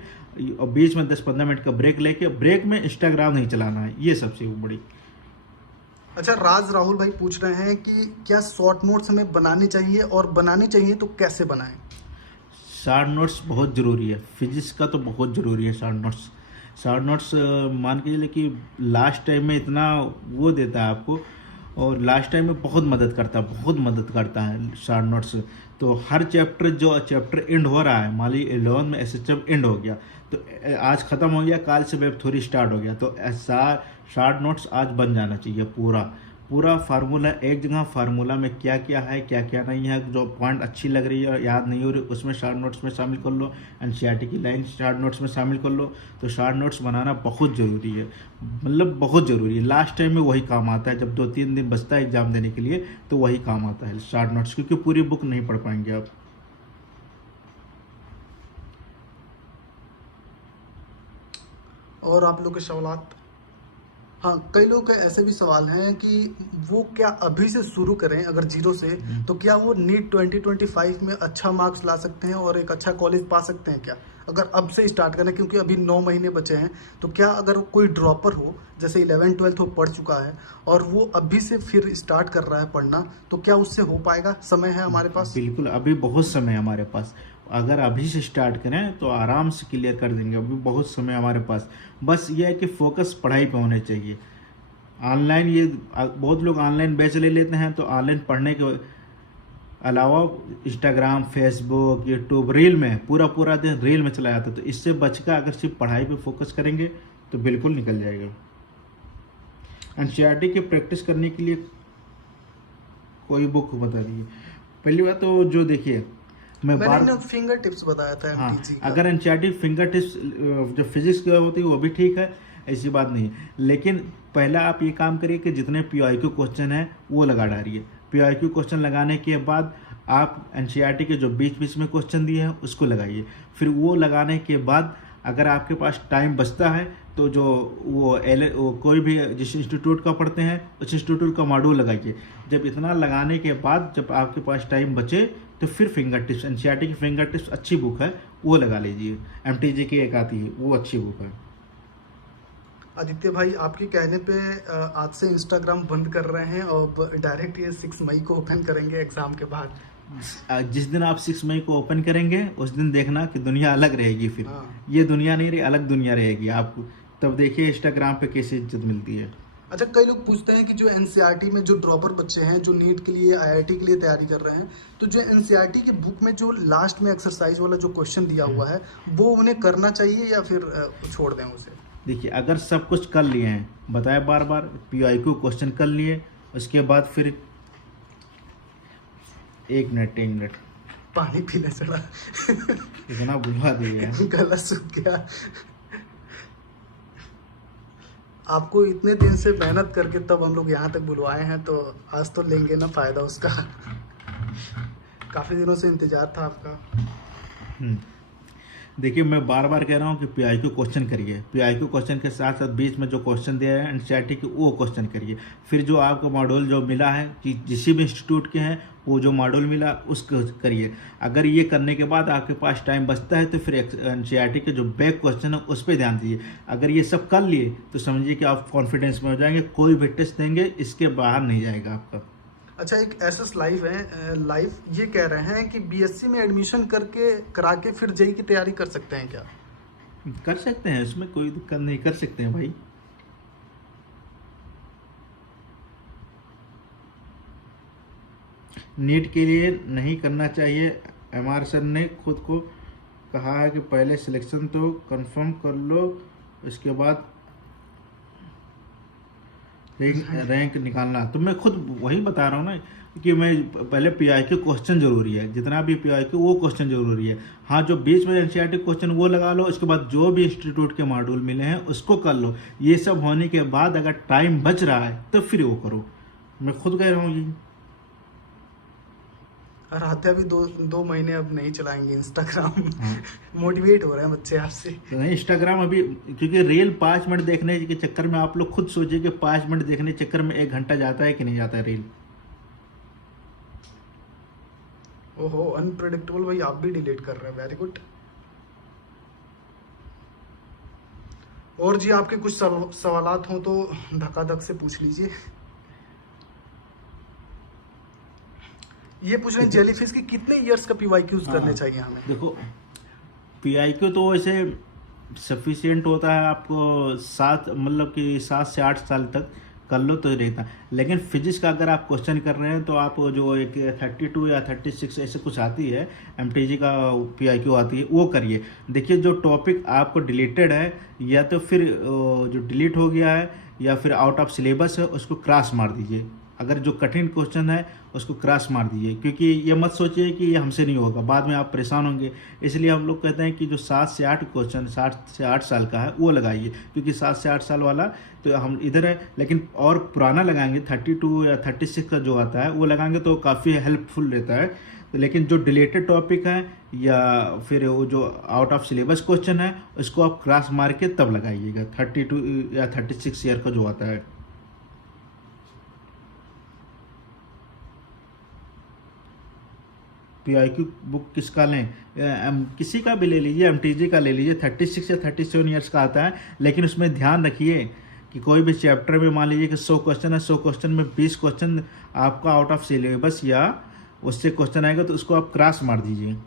और बीच में 10-15 मिनट का ब्रेक लेके, ब्रेक में इंस्टाग्राम नहीं चलाना है। ये सबसे बड़ी। अच्छा, राहुल भाई पूछ रहे हैं कि क्या शॉर्ट नोट्स हमें बनानी चाहिए और बनानी चाहिए तो कैसे बनाएं? शॉर्ट नोट्स बहुत ज़रूरी है। फिजिक्स का तो बहुत ज़रूरी है शॉर्ट नोट्स। मान के चलिए कि लास्ट टाइम में इतना वो देता है आपको, और लास्ट टाइम में बहुत मदद करता है शॉर्ट नोट्स। तो हर चैप्टर एंड हो रहा है, मान लीजिए 11 में SHM एंड हो गया तो आज ख़त्म हो गया, काल से वेब थ्योरी स्टार्ट हो गया, तो ऐसा शॉर्ट नोट्स आज बन जाना चाहिए। पूरा फार्मूला एक जगह, फार्मूला में क्या क्या है क्या क्या नहीं है, जो पॉइंट अच्छी लग रही है और याद नहीं हो रही उसमें शॉर्ट नोट्स में शामिल कर लो, एनसीईआरटी की लाइन शॉर्ट नोट्स में शामिल कर लो। तो शॉर्ट नोट्स बनाना बहुत ज़रूरी है, मतलब बहुत ज़रूरी है। लास्ट टाइम में वही काम आता है, जब 2-3 दिन बचता है एग्ज़ाम देने के लिए तो वही काम आता है शॉर्ट नोट्स, क्योंकि पूरी बुक नहीं पढ़ पाएंगे आप। और आप लोग के सवालात? हाँ, कई लोग के ऐसे भी सवाल हैं कि वो क्या अभी से शुरू करें अगर जीरो से, तो क्या वो नीट 2025 में अच्छा मार्क्स ला सकते हैं और एक अच्छा कॉलेज पा सकते हैं क्या, अगर अब से स्टार्ट करें? क्योंकि अभी 9 महीने बचे हैं, तो क्या अगर कोई ड्रॉपर हो, जैसे 11-12 वो पढ़ चुका है और वो अभी से फिर स्टार्ट कर रहा है पढ़ना, तो क्या उससे हो पाएगा? समय है हमारे पास? बिल्कुल, अभी बहुत समय है हमारे पास। अगर अभी से स्टार्ट करें तो आराम से क्लियर कर देंगे, अभी बहुत समय हमारे पास। बस ये है कि फोकस पढ़ाई पे होने चाहिए। ऑनलाइन ये बहुत लोग ऑनलाइन बैच ले लेते हैं, तो ऑनलाइन पढ़ने के अलावा इंस्टाग्राम, फेसबुक, यूट्यूब, रील में पूरा दिन रील में चला जाता है। तो इससे बचकर अगर सिर्फ पढ़ाई पे फोकस करेंगे तो बिल्कुल निकल जाएगा। एनसीईआरटी की प्रैक्टिस करने के लिए कोई बुक बता दीजिए। पहली बात तो जो देखिए, मैंने फिंगर टिप्स बताया था हाँ, एमटीजी का। अगर एनसीईआरटी फिंगर टिप्स जो फिजिक्स की होती है वो भी ठीक है, ऐसी बात नहीं है। लेकिन पहला आप ये काम करिए कि जितने पीआईक्यू क्वेश्चन है वो लगा डालिए। पीआईक्यू क्वेश्चन लगाने के बाद आप एनसीईआरटी के जो बीच में क्वेश्चन दिए हैं उसको लगाइए। फिर वो लगाने के बाद अगर आपके पास टाइम बचता है तो जो वो कोई भी जिस इंस्टीट्यूट का पढ़ते हैं उस इंस्टीट्यूट का मॉड्यूल लगाइए। जब इतना लगाने के बाद जब आपके पास टाइम बचे तो फिर फिंगर टिप्स, एनसीईआरटी की फिंगर टिप्स अच्छी बुक है वो लगा लीजिए। एमटीजी की एक आती है वो अच्छी बुक है। आदित्य भाई, आपके कहने पे आज से इंस्टाग्राम बंद कर रहे हैं और डायरेक्ट ये 6 मई को ओपन करेंगे एग्जाम के बाद। जिस दिन आप 6 मई को ओपन करेंगे उस दिन देखना कि दुनिया अलग रहेगी। फिर हाँ। ये दुनिया नहीं रही, अलग दुनिया रहेगी। आपको तब देखिए इंस्टाग्राम पे कैसी इज्जत मिलती है। अच्छा, कई लोग पूछते हैं कि जो एनसीईआरटी में जो ड्रॉपर बच्चे हैं जो नीट के लिए, आईआईटी के लिए तैयारी कर रहे हैं, तो जो एनसीईआरटी की बुक में जो लास्ट में एक्सरसाइज वाला जो क्वेश्चन दिया हुआ है वो उन्हें करना चाहिए या फिर छोड़ दें उसे? देखिए, अगर सब कुछ कर लिए हैं, बताया बार पीआईक्यू क्वेश्चन कर लिए, उसके बाद फिर एक मिनट पानी पीने चढ़ा इतना बुलवा दिए गला सूख गया। आपको इतने दिन से मेहनत करके तब हम लोग यहाँ तक बुलवाए हैं, तो आज तो लेंगे ना फायदा उसका। काफी दिनों से इंतजार था आपका। देखिए, मैं बार कह रहा हूँ कि पीआईक्यू क्वेश्चन करिए। पीआईक्यू क्वेश्चन के साथ साथ बीच में जो क्वेश्चन दिया है एनसीईआरटी के वो क्वेश्चन करिए। फिर जो आपको मॉड्यूल जो मिला है कि जिस भी इंस्टीट्यूट के हैं वो जो मॉड्यूल मिला उसको करिए। अगर ये करने के बाद आपके पास टाइम बचता है तो फिर एनसीईआरटी के जो बैक क्वेश्चन है उस पर ध्यान दीजिए। अगर ये सब कर लिए तो समझिए कि आप कॉन्फिडेंस में हो जाएंगे, कोई भी टेस्ट देंगे इसके बाहर नहीं जाएगा आपका। अच्छा, एक एसएस लाइव ये कह रहे हैं कि बीएससी में एडमिशन करा के फिर जेई की तैयारी कर सकते हैं क्या? कर सकते हैं, इसमें कोई दिक्कत नहीं, कर सकते हैं भाई। नीट के लिए नहीं करना चाहिए। एमआर सर ने खुद को कहा है कि पहले सिलेक्शन तो कंफर्म कर लो, इसके बाद रैंक निकालना। तो मैं खुद वही बता रहा हूँ ना कि मैं पहले पीआईक्यू क्वेश्चन जरूरी है, जितना भी पीआईक्यू वो क्वेश्चन जरूरी है। हाँ, जो बीच में एनसीईआरटी क्वेश्चन वो लगा लो, उसके बाद जो भी इंस्टीट्यूट के मॉड्यूल मिले हैं उसको कर लो। ये सब होने के बाद अगर टाइम बच रहा है तो फिर वो करो। मैं खुद कह रहा हूँ ये। और हत्या भी दो महीने अब नहीं चलाएंगे इंस्टाग्राम। मोटिवेट हो रहे हैं बच्चे आपसे। तो नहीं, इंस्टाग्राम अभी क्योंकि रील 5 मिनट देखने के चक्कर में आप लोग खुद सोचिए कि 5 मिनट देखने के चक्कर में 1 घंटा जाता है कि नहीं जाता है रील। ओहो, अनप्रेडिक्टेबल भाई, आप भी डिलीट कर रहे हैं, वेरी गुड। और जी, आपके कुछ सवालात हो तो धक्का-धक से पूछ लीजिए। ये पूछ रहे हैं जेलीफिश के कितने इयर्स का पीवाईक्यूज करने चाहिए हमें? देखो, पीआईक्यू तो वैसे सफिशिएंट होता है आपको 7 से 8 साल तक कर लो तो रहता। लेकिन फिजिक्स का अगर आप क्वेश्चन कर रहे हैं तो आप जो एक 32 या 36 ऐसे कुछ आती है, MTG का PIQ आती है, वो करिए। देखिए जो टॉपिक आपको डिलीटेड है या तो फिर जो डिलीट हो गया है या फिर आउट ऑफ सिलेबस है, उसको क्रॉस मार दीजिए। अगर जो कठिन क्वेश्चन है उसको क्रॉस मार दीजिए, क्योंकि ये मत सोचिए कि ये हमसे नहीं होगा, बाद में आप परेशान होंगे। इसलिए हम लोग कहते हैं कि जो 7 से 8 क्वेश्चन 7 से 8 साल का है वो लगाइए, क्योंकि 7 से 8 साल वाला तो हम इधर है, लेकिन और पुराना लगाएंगे 32 या 36 का जो आता है वो लगाएंगे तो काफ़ी हेल्पफुल रहता है। तो लेकिन जो डिलेटेड टॉपिक है या फिर वो जो आउट ऑफ सिलेबस क्वेश्चन है उसको आप क्रॉस मार के तब लगाइएगा, 32 या 36 ईयर का जो आता है। PIQ बुक किसका लें? किसी का भी ले लीजिए, MTG का ले लीजिए, 36 या 37 ईयर्स का आता है। लेकिन उसमें ध्यान रखिए कि कोई भी चैप्टर में मान लीजिए कि 100 क्वेश्चन है, 100 क्वेश्चन में 20 क्वेश्चन आपका आउट ऑफ सिलेबस या उससे क्वेश्चन आएगा तो उसको आप क्रॉस मार दीजिए।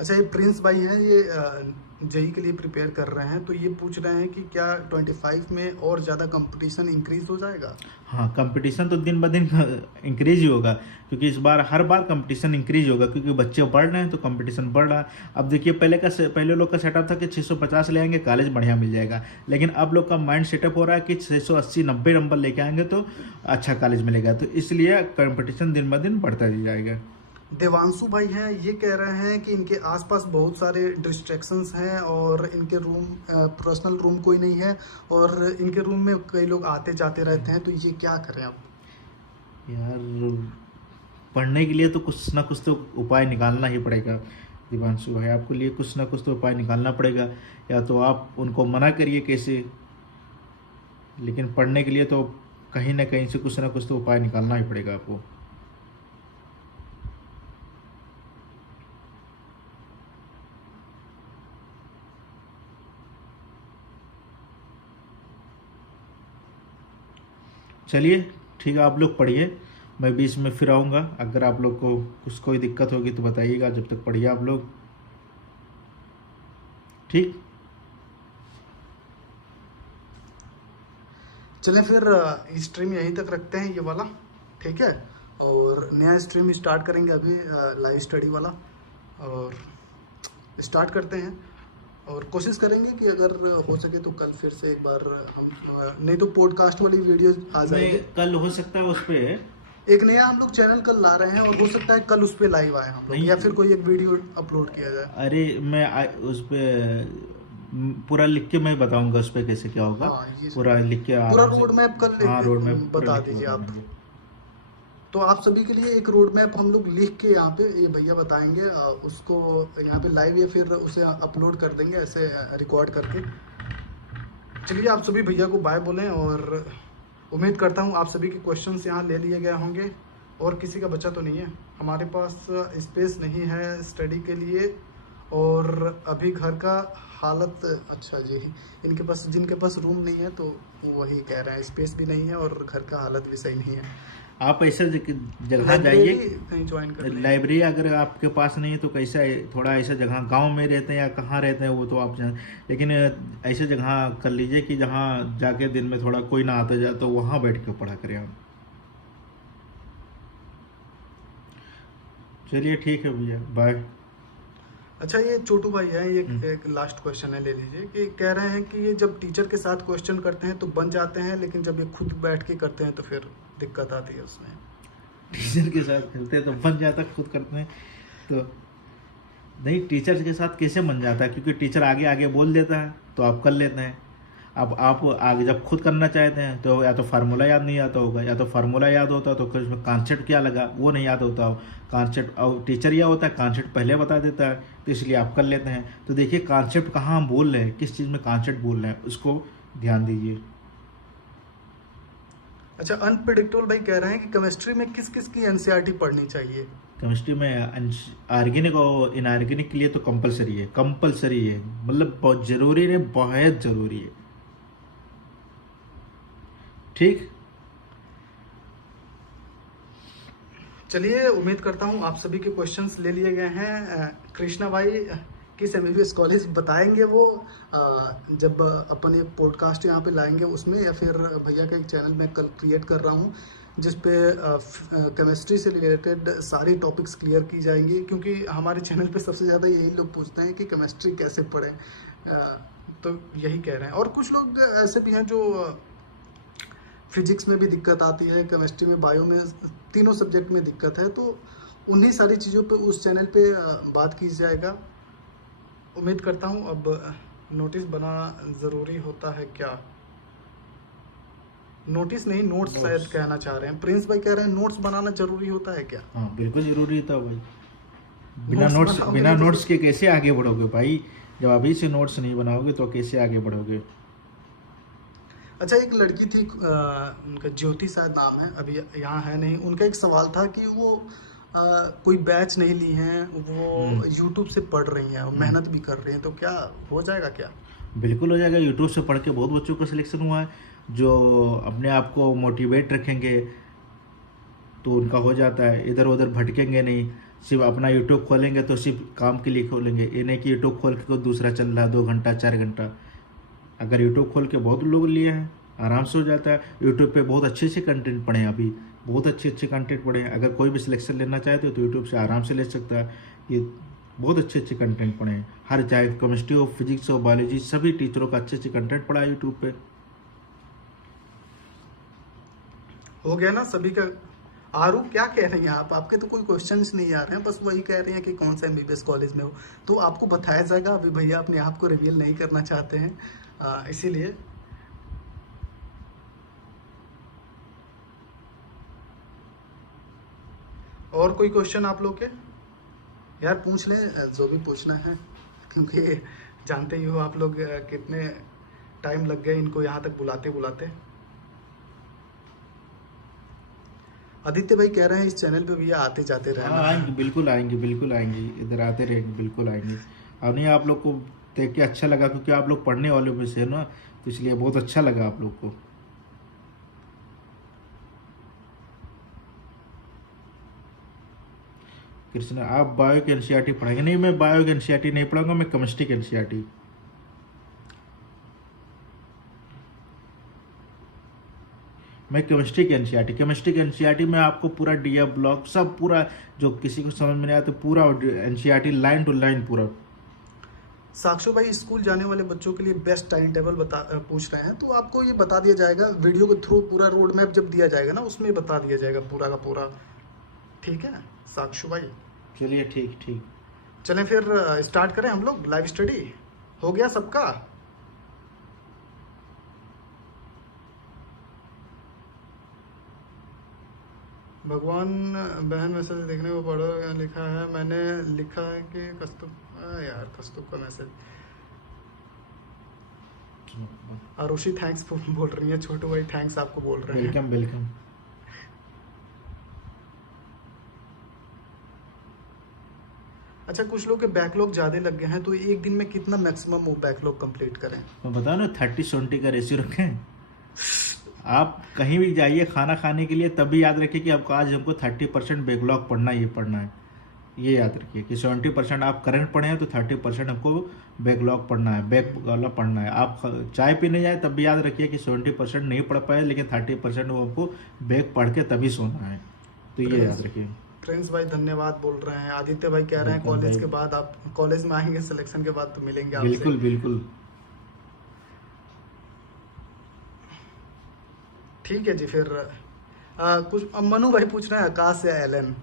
अच्छा, ये प्रिंस भाई हैं, ये जेई के लिए प्रिपेयर कर रहे हैं, तो ये पूछ रहे हैं कि क्या 25 में और ज़्यादा कंपटीशन इंक्रीज हो जाएगा? हाँ, कंपटीशन तो दिन ब दिन इंक्रीज ही होगा, क्योंकि इस बार हर बार कंपटीशन इंक्रीज होगा, क्योंकि बच्चे बढ़ रहे हैं तो कंपटीशन बढ़ रहा है। अब देखिए पहले लोग का सेटअप था कि 650 ले आएंगे कॉलेज बढ़िया मिल जाएगा, लेकिन अब लोग का माइंड सेटअप हो रहा है कि 680-90 नंबर लेके आएंगे तो अच्छा कॉलेज मिलेगा, तो इसलिए कंपटीशन दिन ब दिन बढ़ता ही जाएगा। देवांशु भाई हैं, ये कह रहे हैं कि इनके आसपास बहुत सारे डिस्ट्रैक्शंस हैं और इनके रूम पर्सनल रूम कोई नहीं है और इनके रूम में कई लोग आते जाते रहते हैं, तो ये क्या करें आप? यार पढ़ने के लिए तो कुछ ना कुछ तो उपाय निकालना ही पड़ेगा दिवांशु भाई, आपके लिए कुछ ना कुछ तो उपाय निकालना पड़ेगा। या तो आप उनको मना करिए कैसे, लेकिन पढ़ने के लिए तो कहीं ना कहीं से कुछ ना कुछ तो उपाय निकालना ही पड़ेगा आपको। चलिए ठीक है, आप लोग पढ़िए, मैं बीच में फिर आऊँगा। अगर आप लोग को कुछ कोई दिक्कत होगी तो बताइएगा, जब तक पढ़िए आप लोग, ठीक। चलें फिर स्ट्रीम यहीं तक रखते हैं ये वाला, ठीक है, और नया स्ट्रीम स्टार्ट करेंगे अभी लाइव स्टडी वाला, और स्टार्ट करते हैं और कोशिश करेंगे कि अगर हो सके तो कल फिर से एक बार हम, नहीं तो पॉडकास्ट वाली वीडियोस आ जाएंगे। कल हो सकता है उस पर एक नया हम लोग चैनल कल ला रहे हैं और हो सकता है कल उस पर लाइव आए हम लोग, या फिर कोई एक वीडियो अपलोड किया जाए। अरे मैं उस पर पूरा लिख के मैं बताऊंगा उस पर कैसे क्या होगा। हाँ, पूरा लिख के पूरा रोड मैप कल रोड मैप बता दीजिए आप। तो आप सभी के लिए एक रोड मैप हम लोग लिख के यहाँ पे ये भैया बताएंगे, उसको यहाँ पे लाइव या फिर उसे अपलोड कर देंगे ऐसे रिकॉर्ड करके। चलिए आप सभी भैया को बाय बोलें और उम्मीद करता हूँ आप सभी के क्वेश्चंस यहाँ ले लिए गए होंगे और किसी का बचा तो नहीं है। हमारे पास स्पेस नहीं है स्टडी के लिए और अभी घर का हालत, अच्छा जी, इनके पास जिनके पास रूम नहीं है तो वही कह रहे हैं स्पेस भी नहीं है और घर का हालत भी सही नहीं है। आप ऐसे जगह जाइए कहीं ज्वाइन कर लाइब्रेरी, अगर आपके पास नहीं है तो कैसा थोड़ा ऐसा जगह गांव में रहते हैं या कहाँ रहते हैं वो तो आप जान, लेकिन ऐसे जगह कर लीजिए कि जहाँ जाके दिन में थोड़ा कोई ना आता जाए तो वहाँ बैठ के पढ़ा करें आप। चलिए ठीक है भैया, बाय। अच्छा, ये छोटू भाई है, ये एक लास्ट क्वेश्चन है, ले लीजिए, कि कह रहे हैं कि ये जब टीचर के साथ क्वेश्चन करते हैं तो बन जाते हैं, लेकिन जब ये खुद बैठ के करते हैं तो फिर दिक्कत आती है उसमें। टीचर के साथ खेलते हैं तो बन जाता है, खुद करते हैं तो नहीं। टीचर के साथ कैसे बन जाता है, क्योंकि टीचर आगे आगे बोल देता है तो आप कर लेते हैं। अब आप आगे जब खुद करना चाहते हैं तो या तो फार्मूला याद नहीं आता होगा, या तो फार्मूला याद होता तो उसमें कॉन्सेप्ट क्या लगा वो नहीं याद होता हो। कॉन्सेप्ट और टीचर यह होता है कॉन्सेप्ट पहले बता देता है, तो इसलिए आप कर लेते हैं। तो देखिए कॉन्सेप्ट कहाँ हम बोल रहे हैं, किस चीज़ में कॉन्सेप्ट बोल रहे हैं, उसको ध्यान दीजिए। अच्छा, अनप्रेडिक्टेबल भाई कह रहे हैं कि केमिस्ट्री में किस किस की एनसीईआरटी पढ़नी चाहिए? केमिस्ट्री में ऑर्गेनिक और इनऑर्गेनिक के लिए तो कंपलसरी है, मतलब बहुत ज़रूरी है, बहुत ज़रूरी है, ठीक। चलिए, उम्मीद करता हूँ आप सभी के क्वेश्चंस ले लिए गए हैं। कृष्णा भाई किस MBBS कॉलेज बताएंगे वो जब अपन एक पॉडकास्ट यहाँ पे लाएंगे उसमें, या फिर भैया का एक चैनल मैं कल क्रिएट कर रहा हूँ जिस पे केमिस्ट्री से रिलेटेड सारी टॉपिक्स क्लियर की जाएंगी, क्योंकि हमारे चैनल पे सबसे ज़्यादा यही लोग पूछते हैं कि केमिस्ट्री कैसे पढ़ें। तो यही कह रहे हैं। और कुछ लोग ऐसे भी हैं जो फिजिक्स में भी दिक्कत आती है, केमिस्ट्री में, बायो में, तीनों सब्जेक्ट में दिक्कत है, तो उन्हीं सारी चीज़ों पे उस चैनल पे बात की जाएगा। उम्मीद करता हूँ। अब नोटिस बनाना ज़रूरी होता है क्या? नोटिस नहीं, नोट्स शायद कहना चाह रहे हैं। प्रिंस भाई कह रहे हैं नोट्स बनाना जरूरी होता है क्या? हाँ बिल्कुल जरूरी था भाई। नोट्स बिना नोट्स के कैसे आगे बढ़ोगे भाई? जब अभी से नोट्स नहीं बनाओगे तो कैसे आगे बढ़ोगे? अच्छा, एक लड़की थी, उनका ज्योति शायद नाम है, अभी यहाँ है नहीं। उनका एक सवाल था कि वो कोई बैच नहीं ली हैं, वो यूट्यूब से पढ़ रही हैं और मेहनत भी कर रही हैं, तो क्या हो जाएगा क्या? बिल्कुल हो जाएगा। यूट्यूब से पढ़ के बहुत बच्चों का सिलेक्शन हुआ है जो अपने आप को मोटिवेट रखेंगे तो उनका हो जाता है। इधर उधर भटकेंगे नहीं, सिर्फ अपना यूट्यूब खोलेंगे तो सिर्फ काम के लिए खोलेंगे, ये नहीं कि यूट्यूब खोल के कोई दूसरा चल रहा है 2 घंटा 4 घंटा। अगर यूट्यूब खोल के बहुत लोग लिए हैं, आराम से हो जाता है। यूट्यूब पे बहुत अच्छे से कंटेंट पढ़े, अभी बहुत अच्छे कंटेंट पढ़े हैं। अगर कोई भी सिलेक्शन लेना चाहते हो तो यूट्यूब से आराम से ले सकता है। ये बहुत अच्छे कंटेंट पढ़े हैं। हर चाहे केमिस्ट्री हो, फिजिक्स हो, बायोलॉजी, सभी टीचरों का अच्छे कंटेंट पढ़ा है यूट्यूब पे। हो गया ना सभी का? आरू क्या कह रही हैं आप? आपके तो कोई क्वेश्चंस नहीं आ रहे हैं, बस वही कह रही हैं कि कौन सा MBBS कॉलेज में हो, तो आपको बताया जाएगा। अभी भैया अपने आप को रिवील नहीं करना चाहते हैं, इसीलिए। और कोई क्वेश्चन आप लोग के? यार पूछ लें जो भी पूछना है, क्योंकि जानते ही हो आप लोग कितने टाइम लग गए इनको यहाँ तक बुलाते बुलाते। आदित्य भाई कह रहे हैं इस चैनल पे भैया आते जाते रहना। आएंगे, बिल्कुल आएंगे, बिल्कुल आएंगे, इधर आते रहेंगे, बिल्कुल आएंगे। और नहीं, आप लोग को देख के अच्छा लगा क्योंकि आप लोग पढ़ने वाले में से ना, तो इसलिए बहुत अच्छा लगा आप लोग को। कृष्ण, आप बायो के NCERT पढ़ेंगे? नहीं, मैं बायो के NCERT नहीं पढ़ूंगा, मैं केमिस्ट्री के NCERT। मैं केमिस्ट्री के NCERT में आपको पूरा DF ब्लॉक सब पूरा, जो किसी को समझ में नहीं आता पूरा NCERT लाइन टू लाइन पूरा। साक्षु भाई, स्कूल जाने वाले बच्चों के लिए बेस्ट टाइम टेबल पूछ रहे हैं, तो आपको ये बता दिया जाएगा वीडियो के थ्रू। पूरा रोड मैप जब दिया जाएगा ना, उसमें बता दिया जाएगा पूरा का पूरा। ठीक है साक्षु भाई? चलिए ठीक। चलें फिर स्टार्ट करें हम लोग लाइव स्टडी। हो गया सबका? भगवान बहन मैसेज देखने को पढ़ो, यहाँ लिखा है, मैंने लिखा है कि कस्तूप का मैसेज। आरुषि थैंक्स बोल रही है, छोटू भाई थैंक्स आपको बोल रहे हैं। वेलकम। अच्छा, कुछ लोग के बैकलॉग ज़्यादा लग गए हैं, तो एक दिन में कितना मैक्सिमम वो बैकलॉग कंप्लीट करें? मैं बताओ ना, 30-70 का रेशियो रखें। आप कहीं भी जाइए खाना खाने के लिए, तब भी याद रखिए कि आपको आज हमको 30% बैकलॉग पढ़ना है। ये याद रखिए कि 70% आप करंट पढ़े हैं तो 30% हमको बैकलॉग पढ़ना है। आप चाय पीने जाए तब भी याद रखिए कि 70% नहीं पढ़ पाए, लेकिन 30% वो हमको बैक पढ़ के तभी सोना है। तो ये याद रखिए। प्रिंस भाई धन्यवाद बोल रहे हैं। आदित्य भाई कह रहे हैं कॉलेज के बाद, आप कॉलेज में आएंगे सिलेक्शन के बाद तो मिलेंगे आपसे। बिल्कुल। ठीक है जी। फिर कुछ मनु भाई पूछ रहे हैं आकाश या एलन?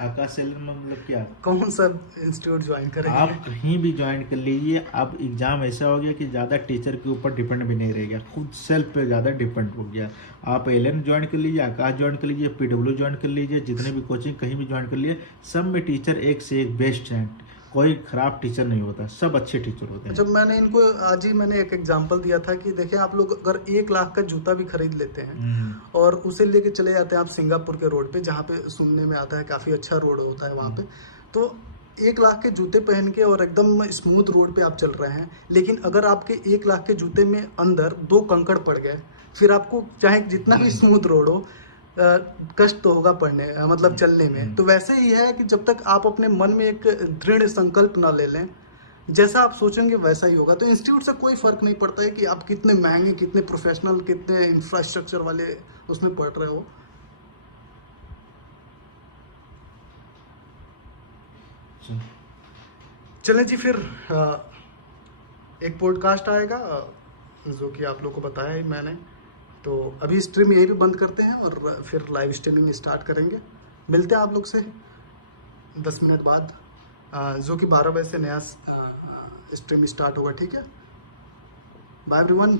आकाश एलन मतलब क्या? कौन सा इंस्टीट्यूट ज्वाइन करेंगे? आप कहीं भी ज्वाइन कर लीजिए। अब एग्जाम ऐसा हो गया कि ज़्यादा टीचर के ऊपर डिपेंड भी नहीं रह गया, खुद सेल्फ पे ज़्यादा डिपेंड हो गया। आप एलन ज्वाइन कर लीजिए, आकाश ज्वाइन कर लीजिए, PW ज्वाइन कर लीजिए, जितने भी कोचिंग कहीं भी ज्वाइन कर लीजिए, सब में टीचर एक से एक बेस्ट हैं। कोई खराब टीचर नहीं होता, सब अच्छे टीचर होते हैं। जब मैंने इनको आज ही मैंने एक एग्जांपल दिया था कि देखिए आप लोग अगर 1 लाख का जूता भी खरीद लेते हैं और उसे लेके चले जाते हैं आप सिंगापुर के रोड पे, जहाँ पे सुनने में आता है काफ़ी अच्छा रोड होता है वहाँ पे, तो 1 लाख के जूते पहन के और एकदम स्मूथ रोड पे आप चल रहे हैं, लेकिन अगर आपके 1 लाख के जूते में अंदर 2 कंकड़ पड़ गए, फिर आपको चाहे जितना भी स्मूथ रोड हो कष्ट तो होगा पढ़ने मतलब चलने में। तो वैसे ही है कि जब तक आप अपने मन में एक दृढ़ संकल्प ना ले लें जैसा आप सोचेंगे वैसा ही होगा। तो इंस्टीट्यूट से कोई फर्क नहीं पड़ता है कि आप कितने महंगे, कितने प्रोफेशनल, कितने इंफ्रास्ट्रक्चर वाले उसमें पढ़ रहे हो। चलें जी, फिर एक पॉडकास्ट आएगा जो कि आप लोगों को बताया ही मैंने। तो अभी स्ट्रीम यहीं पे बंद करते हैं और फिर लाइव स्ट्रीमिंग स्टार्ट करेंगे। मिलते हैं आप लोग से 10 मिनट बाद, जो कि 12 बजे से नया स्ट्रीम स्टार्ट होगा। ठीक है, बाय एवरीवन।